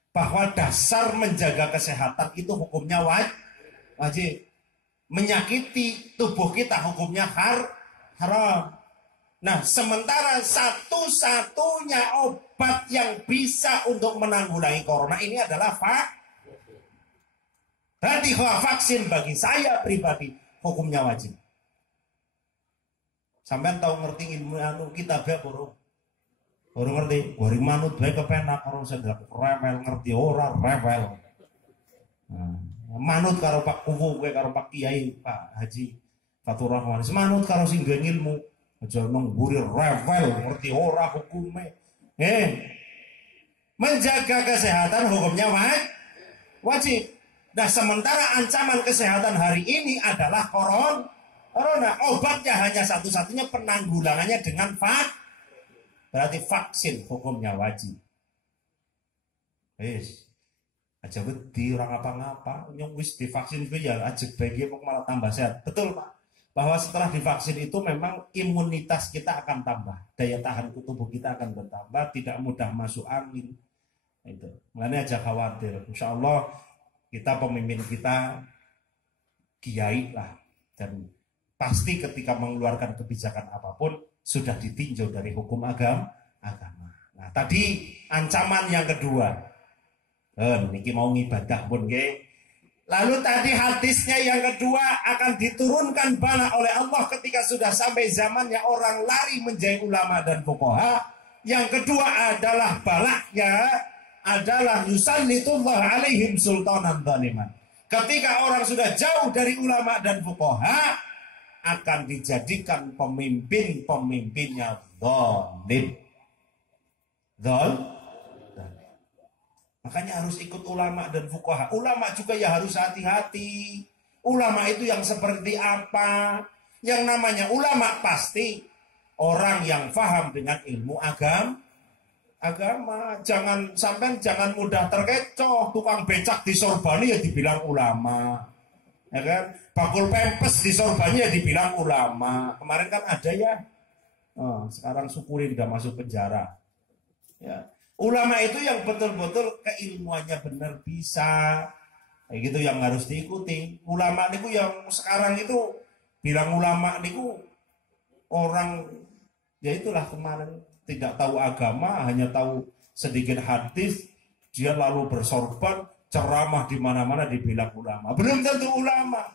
bahwa dasar menjaga kesehatan itu hukumnya wajib. Menyakiti tubuh kita hukumnya haram. Nah sementara satu-satunya obat yang bisa untuk menanggulangi corona ini adalah vaksin. Bagi saya pribadi hukumnya wajib. Sampai tahu ngerti ilmu kita baru ngerti. Gori manut baik kepenak orang sedang rewel ngerti orang rewel. Manut karo Pak Kuwu, karo Pak Kiai Pak Haji Fatur Rahman. Semanut karo sing ilmu. Aja nang guri rewel ngerti ora hukume. Menjaga kesehatan hukumnya wajib. Nah sementara ancaman kesehatan hari ini adalah corona. Obatnya hanya satu-satunya, penanggulangannya dengan berarti vaksin hukumnya wajib. Aja wedi orang apa-apa, yang wis divaksin itu ya aja bagi malah tambah sehat. Betul Pak, bahwa setelah divaksin itu memang imunitas kita akan tambah, daya tahan tubuh kita akan bertambah, tidak mudah masuk angin. Itu, makanya aja khawatir. Insya Allah kita pemimpin kita kiai lah, dan pasti ketika mengeluarkan kebijakan apapun sudah ditinjau dari hukum agama. Nah, tadi ancaman yang kedua, niki mau ngibadah pun nggih. Lalu tadi hadisnya yang kedua akan diturunkan bala oleh Allah ketika sudah sampai zamannya orang lari menjadi ulama dan fuqaha. Yang kedua adalah balaknya adalah yusallitullah alaihim sultanan zaliman. Ketika orang sudah jauh dari ulama dan fuqaha, akan dijadikan pemimpinnya zalim. Dol. Makanya harus ikut ulama dan fuqaha. Ulama juga ya harus hati-hati. Ulama itu yang seperti apa? Yang namanya ulama pasti orang yang paham dengan ilmu agama. Jangan mudah terkecoh. Tukang becak di Sorbani ya dibilang ulama. Ya kan? Bakul pempes di Sorbani ya dibilang ulama. Kemarin kan ada ya. Oh, sekarang syukuri udah masuk penjara. Ya. Ulama itu yang betul-betul keilmuannya benar bisa. Kayak gitu yang harus diikuti. Ulama niku yang sekarang itu bilang ulama niku orang ya itulah kemarin tidak tahu agama, hanya tahu sedikit hadis, dia lalu bersorban, ceramah di mana-mana dibilang ulama. Belum tentu ulama.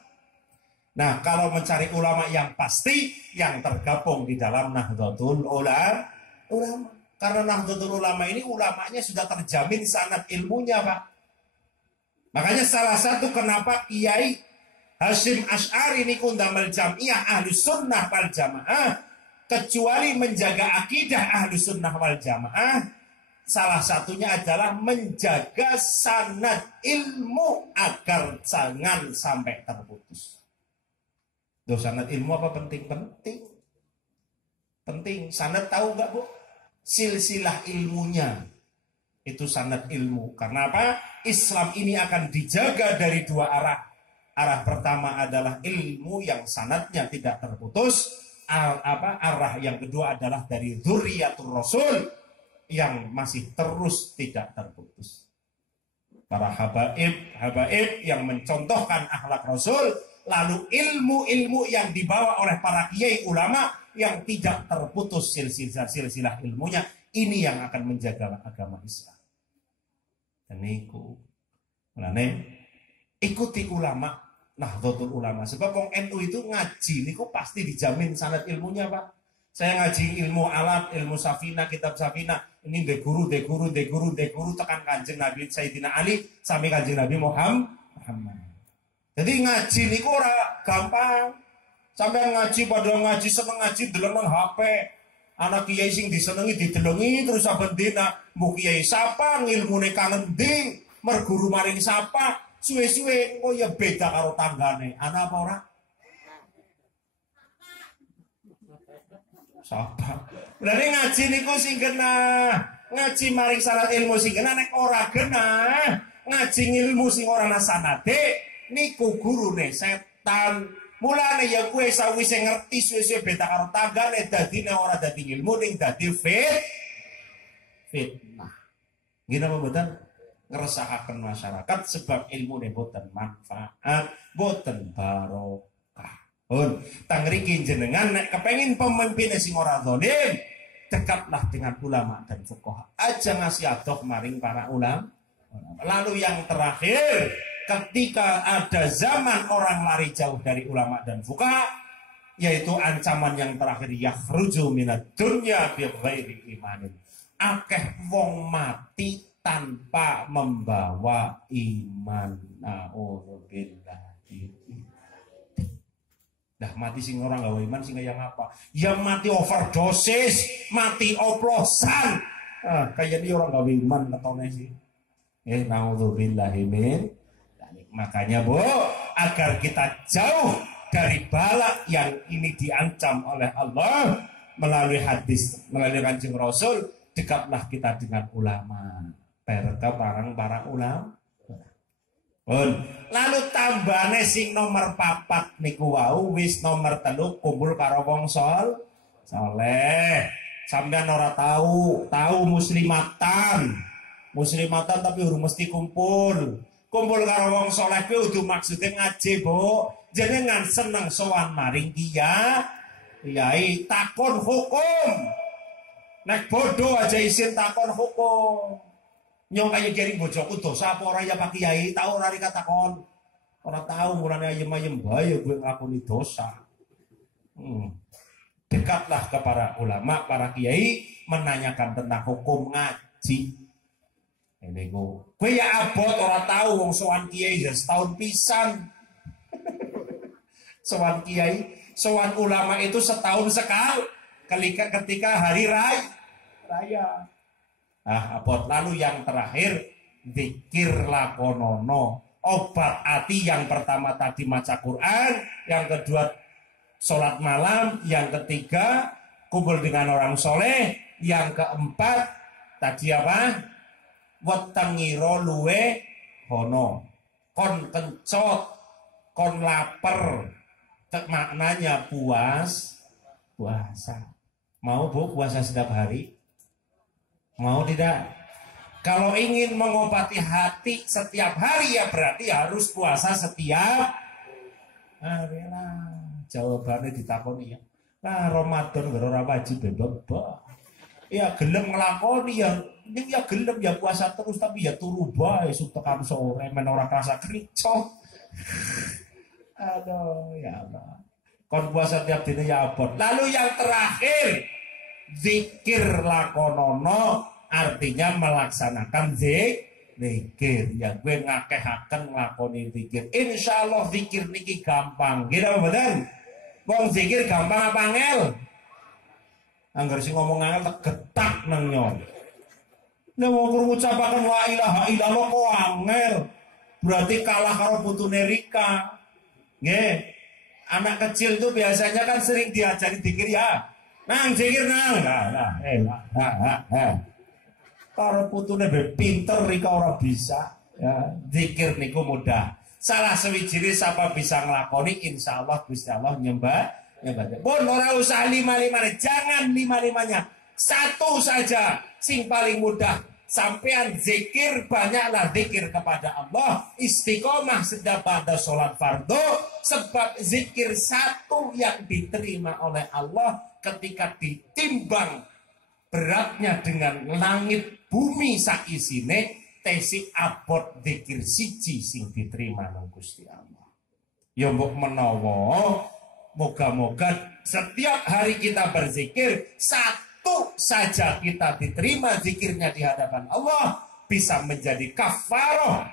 Nah, kalau mencari ulama yang pasti yang tergabung di dalam Nahdlatul Ulama. Karena Nahdlatul Ulama ini ulamanya sudah terjamin sanad ilmunya, Pak. Makanya salah satu kenapa Kiai Hasyim Asy'ari ini kundamel jamiah Ahlus Sunnah wal Jamaah, kecuali menjaga akidah Ahlus Sunnah wal Jamaah, salah satunya adalah menjaga sanad ilmu agar jangan sampai terputus. Tuh, sanad ilmu apa penting? Penting. Sanad tahu nggak, Bu? Silsilah ilmunya itu sanad ilmu. Karena apa? Islam ini akan dijaga dari dua arah. Arah pertama adalah ilmu yang sanadnya tidak terputus. Arah yang kedua adalah dari dzurriyyatur Rasul yang masih terus tidak terputus. Para habaib yang mencontohkan akhlak Rasul, lalu ilmu-ilmu yang dibawa oleh para kiai ulama yang tidak terputus silsilah ilmunya, ini yang akan menjaga agama Islam. Dan niku ikuti ulama, Nahdlatul Ulama. Sebab wong NU itu ngaji niku pasti dijamin sanad ilmunya, Pak. Saya ngaji ilmu alat, ilmu safina, kitab safina, ini de guru tekan Kanjeng Nabi Sayyidina Ali sampai Kanjeng Nabi Muhammad. Jadi ngaji niku ora gampang. Sampai ngaji padahal ngaji seneng ngaji deleng nang HP. Anak kiai sing disenengi didelengi terus saben dina mbok kiai sapa ngilmune kangen ndi, merguru maring sapa, suwe-suwe oh ya beda karo tanggane. Ana apa ora? Sapa. Berarti ngaji niku sing genah. Ngaji maring sanad ilmu sing genah nek ora genah. Ngaji ilmu sing ora ana sanade niku gurune setan. Mulane ya kue sawise ngerti suwe-suwe beda karo tanggane dadine ora dadi ilmu ning dadi fitnah. Gini apa mboten? Ngresahaken masyarakat sebab ilmu mboten manfaat, mboten barokah. Tang riki jenengan nek kepengin pemimpin sing ora zalim, dekatlah dengan ulama dan fuqaha. Aja ngasih adoh maring para ulama. Lalu yang terakhir, ketika ada zaman orang lari jauh dari ulama dan fuqaha, yaitu ancaman yang terakhir, yakhruju minad dunya bi ghairi imanin. Akeh wong mati tanpa membawa iman. Na'udzubillah. Dah mati sing orang gawe iman sing kaya apa? Ya mati overdosis, mati oplosan. Kayak dia orang gawe iman ketone sih. Na'udzubillahi min. Makanya Bu, agar kita jauh dari bala yang ini diancam oleh Allah melalui hadis, melalui Kanjeng Rasul, dekatlah kita dengan ulama. Perka barang para ulama. Lalu tambane sing nomor 4 niku wau wis nomor 3 kumpul karo wong soleh. Sampeyan ora tahu muslimatan tapi urung mesti kumpul karo wong soleh kuwi kudu maksude ngaji, Bu. Jenengan seneng sowan maring kiai takon hukum. Nek bodoh aja isin takon hukum. Nyong kaya jering bojoku dosa apa ora ya Pak Kiai? Tahu ora rika takon. Ora tahu mulane ayem-ayem bae gue nglakoni dosa. Dekatlah kepada ulama, para kiai menanyakan tentang hukum ngaji. Ini gue ya abot ora tahu wong sowan kiai ya setahun pisan. Sowan kiai, sowan ulama itu setahun sekali. Ketika hari raya. Abot. Lalu yang terakhir zikir lakonono, obat hati. Yang pertama tadi maca Quran, yang kedua sholat malam, yang ketiga kumpul dengan orang soleh, yang keempat tadi apa? Wetengiro luwe hono, kon kencot, kon lapar, maknanya puasa. Mau Bu puasa setiap hari? Mau tidak? Kalau ingin mengobati hati setiap hari ya berarti harus puasa setiap hari lah. Jawabannya ditakoni ya. Nah Ramadan ora wajib bebas. Ya gelem ngelakoni ya, ini ya gelem ya puasa terus tapi ya turu bae tekan sore men ora kerasa kricok. Aduh ya Allah. Kon puasa tiap dina ya abot. Lalu yang terakhir zikir lakonono, artinya melaksanakan zikir. Ya gue ngakehaken nglakoni zikir. Insyaallah zikir niki gampang. Kira mboten? Wong zikir gampang apa angel? Angger sing ngomong angel getak nang nyon. Nek wong ngucapaken la ilaha illallah kok angel. Berarti kalah karo putune Rika. Nggih. Anak kecil tuh biasanya kan sering diajari zikir ya. Nang zikir nang. Karo putune pinter Rika ora bisa. Ya, zikir niku mudah. Salah sewijine sapa bisa nglakoni insyaallah Gusti Allah nyembah. Pun ora usah lima-limanya, jangan lima-limanya. Satu saja sing paling mudah. Sampean zikir, banyaklah zikir kepada Allah. Istiqomah sedang pada sholat fardu. Sebab zikir satu yang diterima oleh Allah ketika ditimbang beratnya dengan langit bumi saisine, tesi abot zikir siji sing diterima nang Gusti Allah. Ya mbok menawa moga-moga setiap hari kita berzikir satu saja kita diterima zikirnya di hadapan Allah, bisa menjadi kafaroh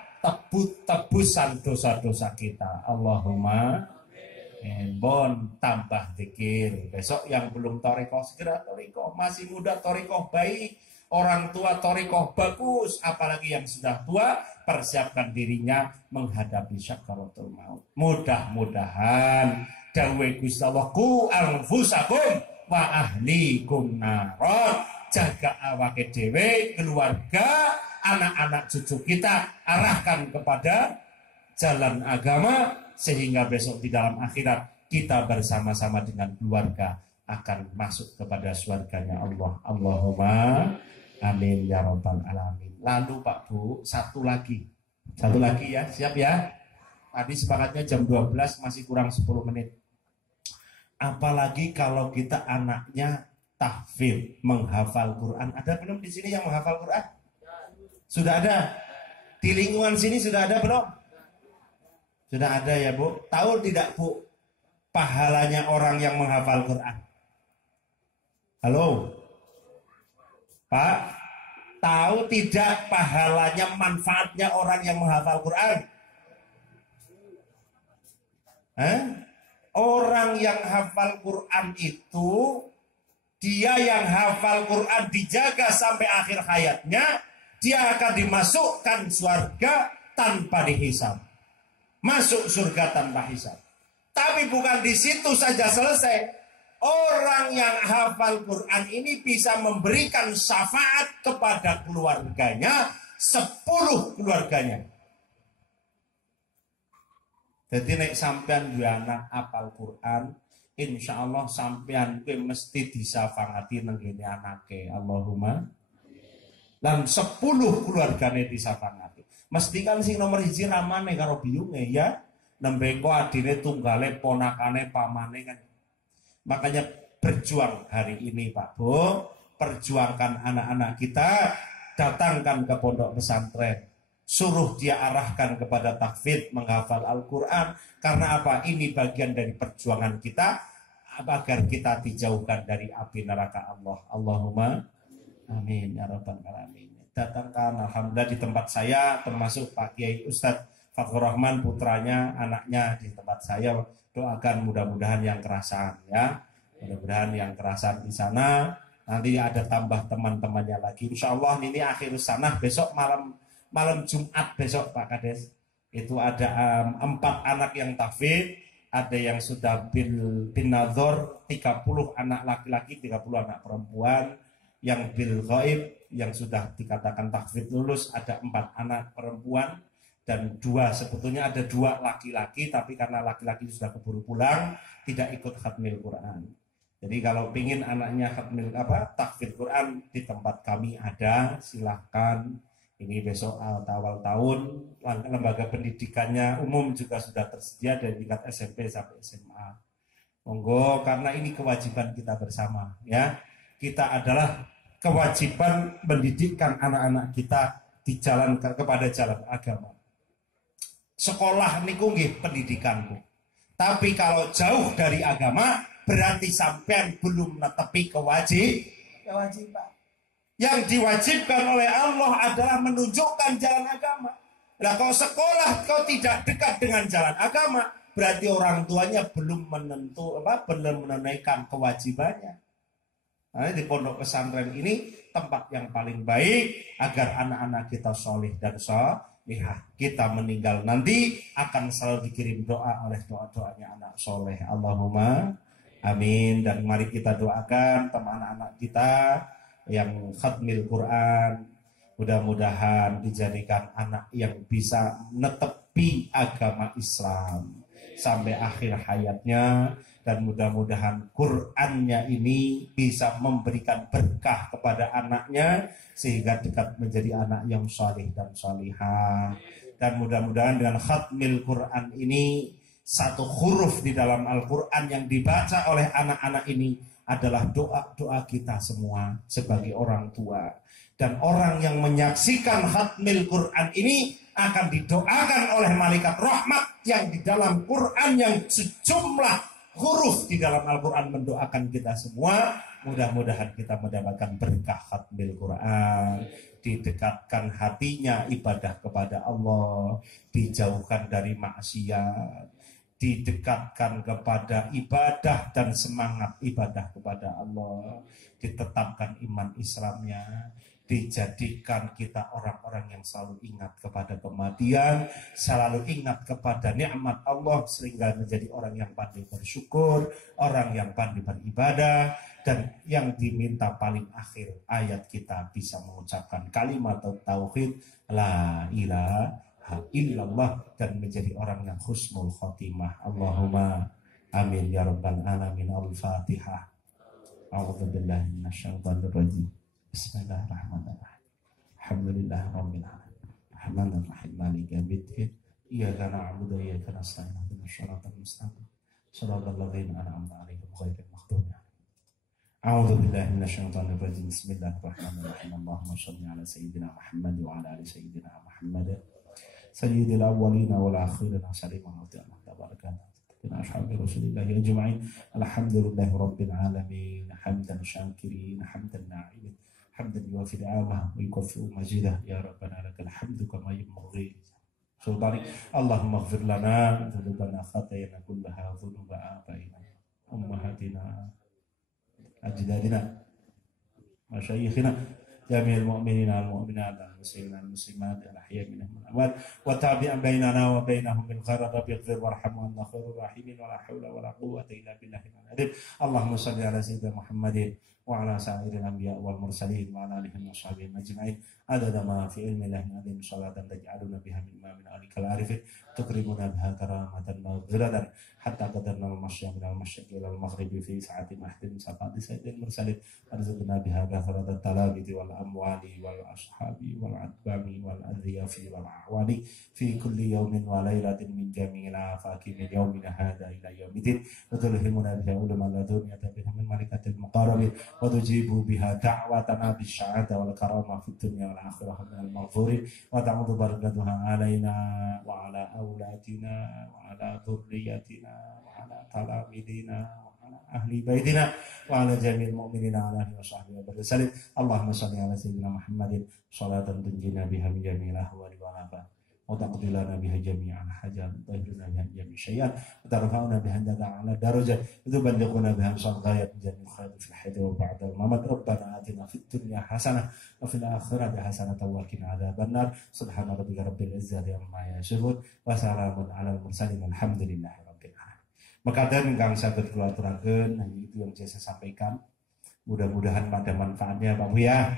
tebusan dosa-dosa kita. Allahumma bon tambah zikir. Besok yang belum torikoh segera torikoh, masih muda torikoh baik, orang tua torikoh bagus, apalagi yang sudah tua persiapkan dirinya menghadapi syakaratul maut. Mudah-mudahan dawe Gusti Allah ku anfusakum wa ahlikum naron, jaga awake dhewe, keluarga, anak-anak cucu kita arahkan kepada jalan agama sehingga besok di dalam akhirat kita bersama-sama dengan keluarga akan masuk kepada surganya Allah. Allahumma amin ya rabbal alamin. Lalu Pak Bu, satu lagi ya, siap ya? Tadi sepakatnya jam 12, masih kurang 10 menit. Apalagi kalau kita anaknya tahfidz, menghafal Quran. Ada belum di sini yang menghafal Quran? Sudah ada? Di lingkungan sini sudah ada belum? Sudah ada ya Bu? Tahu tidak Bu pahalanya orang yang menghafal Quran? Halo? Pak? Tahu tidak pahalanya, manfaatnya orang yang menghafal Quran? Orang yang hafal Quran itu, dia yang hafal Quran dijaga sampai akhir hayatnya, dia akan dimasukkan surga tanpa dihisab. Masuk surga tanpa hisab. Tapi bukan di situ saja selesai. Orang yang hafal Quran ini bisa memberikan syafaat kepada keluarganya, 10 keluarganya. Jadi nek sampean duwe anak hafal Quran, insya Allah sampean kuwi mesti disafangati nang ngene anake. Allahumma. Lan 10 keluargane disafangati. Mesti kan sing nomor 1 ramane karo biyunge ya. Nembeko adine tunggale ponakane pamane kan. Makanya berjuang hari ini Pak Bu, perjuangkan anak-anak kita, datangkan ke pondok pesantren. Suruh dia arahkan kepada tahfidz, menghafal Al-Quran. Karena apa? Ini bagian dari perjuangan kita agar kita dijauhkan dari api neraka Allah. Allahumma amin ya rabbal alamin. Datangkan alhamdulillah di tempat saya, termasuk Pak Kiai Ustadz Fakhur Rahman, putranya, anaknya di tempat saya. Doakan mudah-mudahan yang kerasan ya. Mudah-mudahan yang kerasan di sana Nanti ada tambah teman-temannya lagi. Insya Allah ini akhir sanah besok malam Jumat besok Pak Kades. Itu ada 4 anak yang tahfidz, ada yang sudah bin nadhor 30 anak laki-laki, 30 anak perempuan, yang bil ghaib yang sudah dikatakan tahfidz lulus ada 4 anak perempuan dan 2 sebetulnya ada 2 laki-laki tapi karena laki-laki sudah keburu pulang tidak ikut khatmil Quran. Jadi kalau pingin anaknya khatmil tahfidz Quran di tempat kami ada, silahkan. Ini besok awal tahun, lembaga pendidikannya umum juga sudah tersedia dari tingkat SMP sampai SMA. Monggo, karena ini kewajiban kita bersama, ya. Kita adalah kewajiban mendidikkan anak-anak kita di jalan kepada jalan agama. Sekolah niku nggih pendidikanku. Tapi kalau jauh dari agama, berarti sampean belum netepi kewajiban. Yang diwajibkan oleh Allah adalah menunjukkan jalan agama. Nah, kalau sekolah kau tidak dekat dengan jalan agama, berarti orang tuanya belum belum menunaikan kewajibannya. Nah, di pondok pesantren ini tempat yang paling baik agar anak-anak kita soleh dan solehah. Kita meninggal nanti akan selalu dikirim doa oleh doa-doanya anak soleh. Allahumma amin. Dan mari kita doakan teman anak kita yang khatmil Quran, mudah-mudahan dijadikan anak yang bisa menetepi agama Islam sampai akhir hayatnya, dan mudah-mudahan Qurannya ini bisa memberikan berkah kepada anaknya sehingga dekat menjadi anak yang salih dan salihah. Dan mudah-mudahan dengan khatmil Quran ini, 1 huruf di dalam Al-Quran yang dibaca oleh anak-anak ini adalah doa-doa kita semua sebagai orang tua. Dan orang yang menyaksikan khatmil Quran ini akan didoakan oleh malaikat rahmat yang di dalam Quran yang sejumlah huruf di dalam Al-Quran mendoakan kita semua. Mudah-mudahan kita mendapatkan berkah khatmil Quran, didekatkan hatinya ibadah kepada Allah, dijauhkan dari maksiat, didekatkan kepada ibadah dan semangat ibadah kepada Allah, ditetapkan iman Islamnya, dijadikan kita orang-orang yang selalu ingat kepada kematian, selalu ingat kepada nikmat Allah sehingga menjadi orang yang pandai bersyukur, orang yang pandai beribadah, dan yang diminta paling akhir ayat kita bisa mengucapkan kalimat tauhid la ilaha illallah dan menjadi orang yang husnul khotimah. Allahumma amin ya rabbal alamin. Al-Fatihah. A'udzubillahi minasyaitonir rajim. Bismillahirrahmanirrahim. Alhamdulillah rabbil alamin. Rahmanir rahim maliki yaumiddin. Iyyaka na'budu wa iyyaka nasta'in. Ihdinas siratal mustaqim. Shiratal ladzina an'amta 'alaihim ghairil maghdubi 'alaihim. A'udzubillahi minasyaitonir rajim. Bismillahirrahmanirrahim. Allahumma shalli 'ala sayyidina Muhammad wa 'ala ali sayyidina Muhammad. Sayyidil awwalina wal akhirina salimah wa ta'ala tabarakana dengan ashabi Rasulillah ajma'in. Alhamdulillahi rabbil alamin. Hamdan syakirin, hamdan na'imin, hamdan yuwafi ni'amah wa yukafi'u majidah. Ya Rabbana lakal hamdu kama yanbaghi sultani. Allahumma ighfir lana dzunubana khatayana kullaha dzunuba abaina ummahatina ajdadina masyayikhina jami'il mu'minina wal mu'minat wal muslimina wal muslimat al ahya minhum wal amwat wa tabi'an bainana wa bainahum bil khair rabbi ighfir warham wa khairur rahimin wa la haula wa la quwwata illa billahil azim. Allahumma shalli ala sayyidina Muhammadin wa ala sa'iril anbiya wal mursalin wa ala alihi wa sahbihi ajma'in adada ma fi ilmi llahi azim salatan taj'aluna biha min ma min alikal arifin tukrimuna biha karamatan maghfiratan hatta qadarna al-masya min al-masyriqi ila al-maghribi fi sa'ati mahdin sa'ati sayyidil mursalin arzuqna biha ghafaratat talabiti wal amwali wal ashabi wal adbami wal adhiyafi wal ahwali fi kulli yawmin wa laylatin min jami'il afaki min yawmina hadha ila yawmiddin wa tulhimuna biha ulama laduniyata biha min malikatil muqarrabin wa tujibu biha da'watana bisya'ata wal karama fid dunya wal akhirah min al-maghfurin wa ta'udhu barakatuha alaina wa ala awladina wa ala dhurriyyatina wa ala talamidina wa ala ahli baitina wa ala jami'il mu'minina ala alihi wa sahbihi wa sallam. Allahumma shalli ala sayyidina Muhammadin shalatan tunjina biha min jami'il ahwali wal afat وتقضي لنا بها جميع الحاجات وتهدنا بها جميع الشيئات وترفعنا بها عندك أعلى درجة وتبلغنا بها أقصى الغاية من جميع الخير في الحياة وبعد الممات ربنا آتنا في الدنيا حسنة وفي الآخرة حسنة وقنا عذاب النار سبحان ربك رب العزة عما يصفون وسلام على المرسلين الحمد لله rabbil alamin. Mekaten ingkang saged kula aturaken itu yang saya sampaikan. Mudah-mudahan pada manfaatnya Pak Bu ya.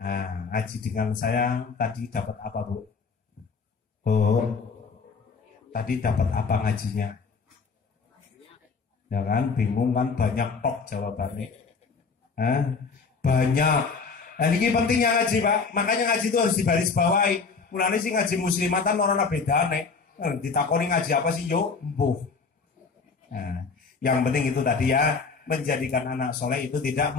Nah, ngaji dengan saya tadi dapat apa Bu? Oh, tadi dapat apa ngajinya? Ya kan, bingung kan, banyak tok jawabannya. Banyak. Nah, ini pentingnya ngaji Pak. Makanya ngaji itu harus dibaris bawahi. Mulanya sih ngaji muslimatan orang beda nih. Ditakoni ngaji apa sih yo? Mbuh. Nah, yang penting itu tadi ya, menjadikan anak soleh itu tidak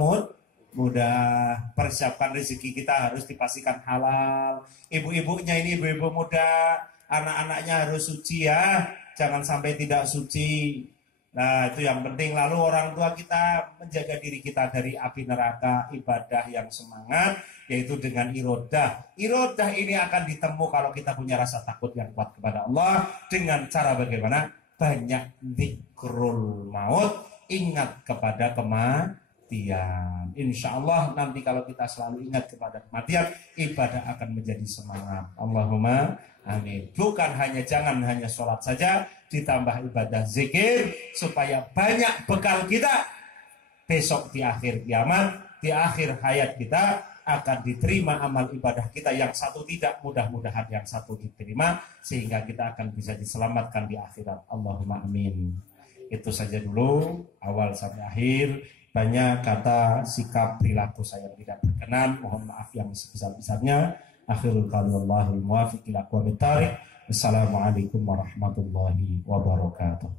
mudah. Persiapkan rezeki kita harus dipastikan halal. Ibu-ibunya ini ibu-ibu muda, anak-anaknya harus suci ya, jangan sampai tidak suci. Nah itu yang penting. Lalu orang tua kita menjaga diri kita dari api neraka. Ibadah yang semangat yaitu dengan irodah. Irodah ini akan ditemu kalau kita punya rasa takut yang kuat kepada Allah. Dengan cara bagaimana? Banyak zikrul maut, ingat kepada kematian. Insya Allah nanti kalau kita selalu ingat kepada kematian, ibadah akan menjadi semangat. Allahumma amin. Bukan hanya, jangan hanya sholat saja, ditambah ibadah zikir supaya banyak bekal kita besok di akhir kiamat, di akhir hayat kita akan diterima amal ibadah kita. Yang satu tidak, mudah-mudahan yang satu diterima sehingga kita akan bisa diselamatkan di akhirat. Allahumma amin. Itu saja dulu awal sampai akhir. Banyak kata, sikap, perilaku saya yang tidak berkenan, mohon maaf yang sebesar-besarnya. Akhirul qawli wallahul muwaffiq ila aqwamit thariq. Wassalamualaikum warahmatullahi wabarakatuh.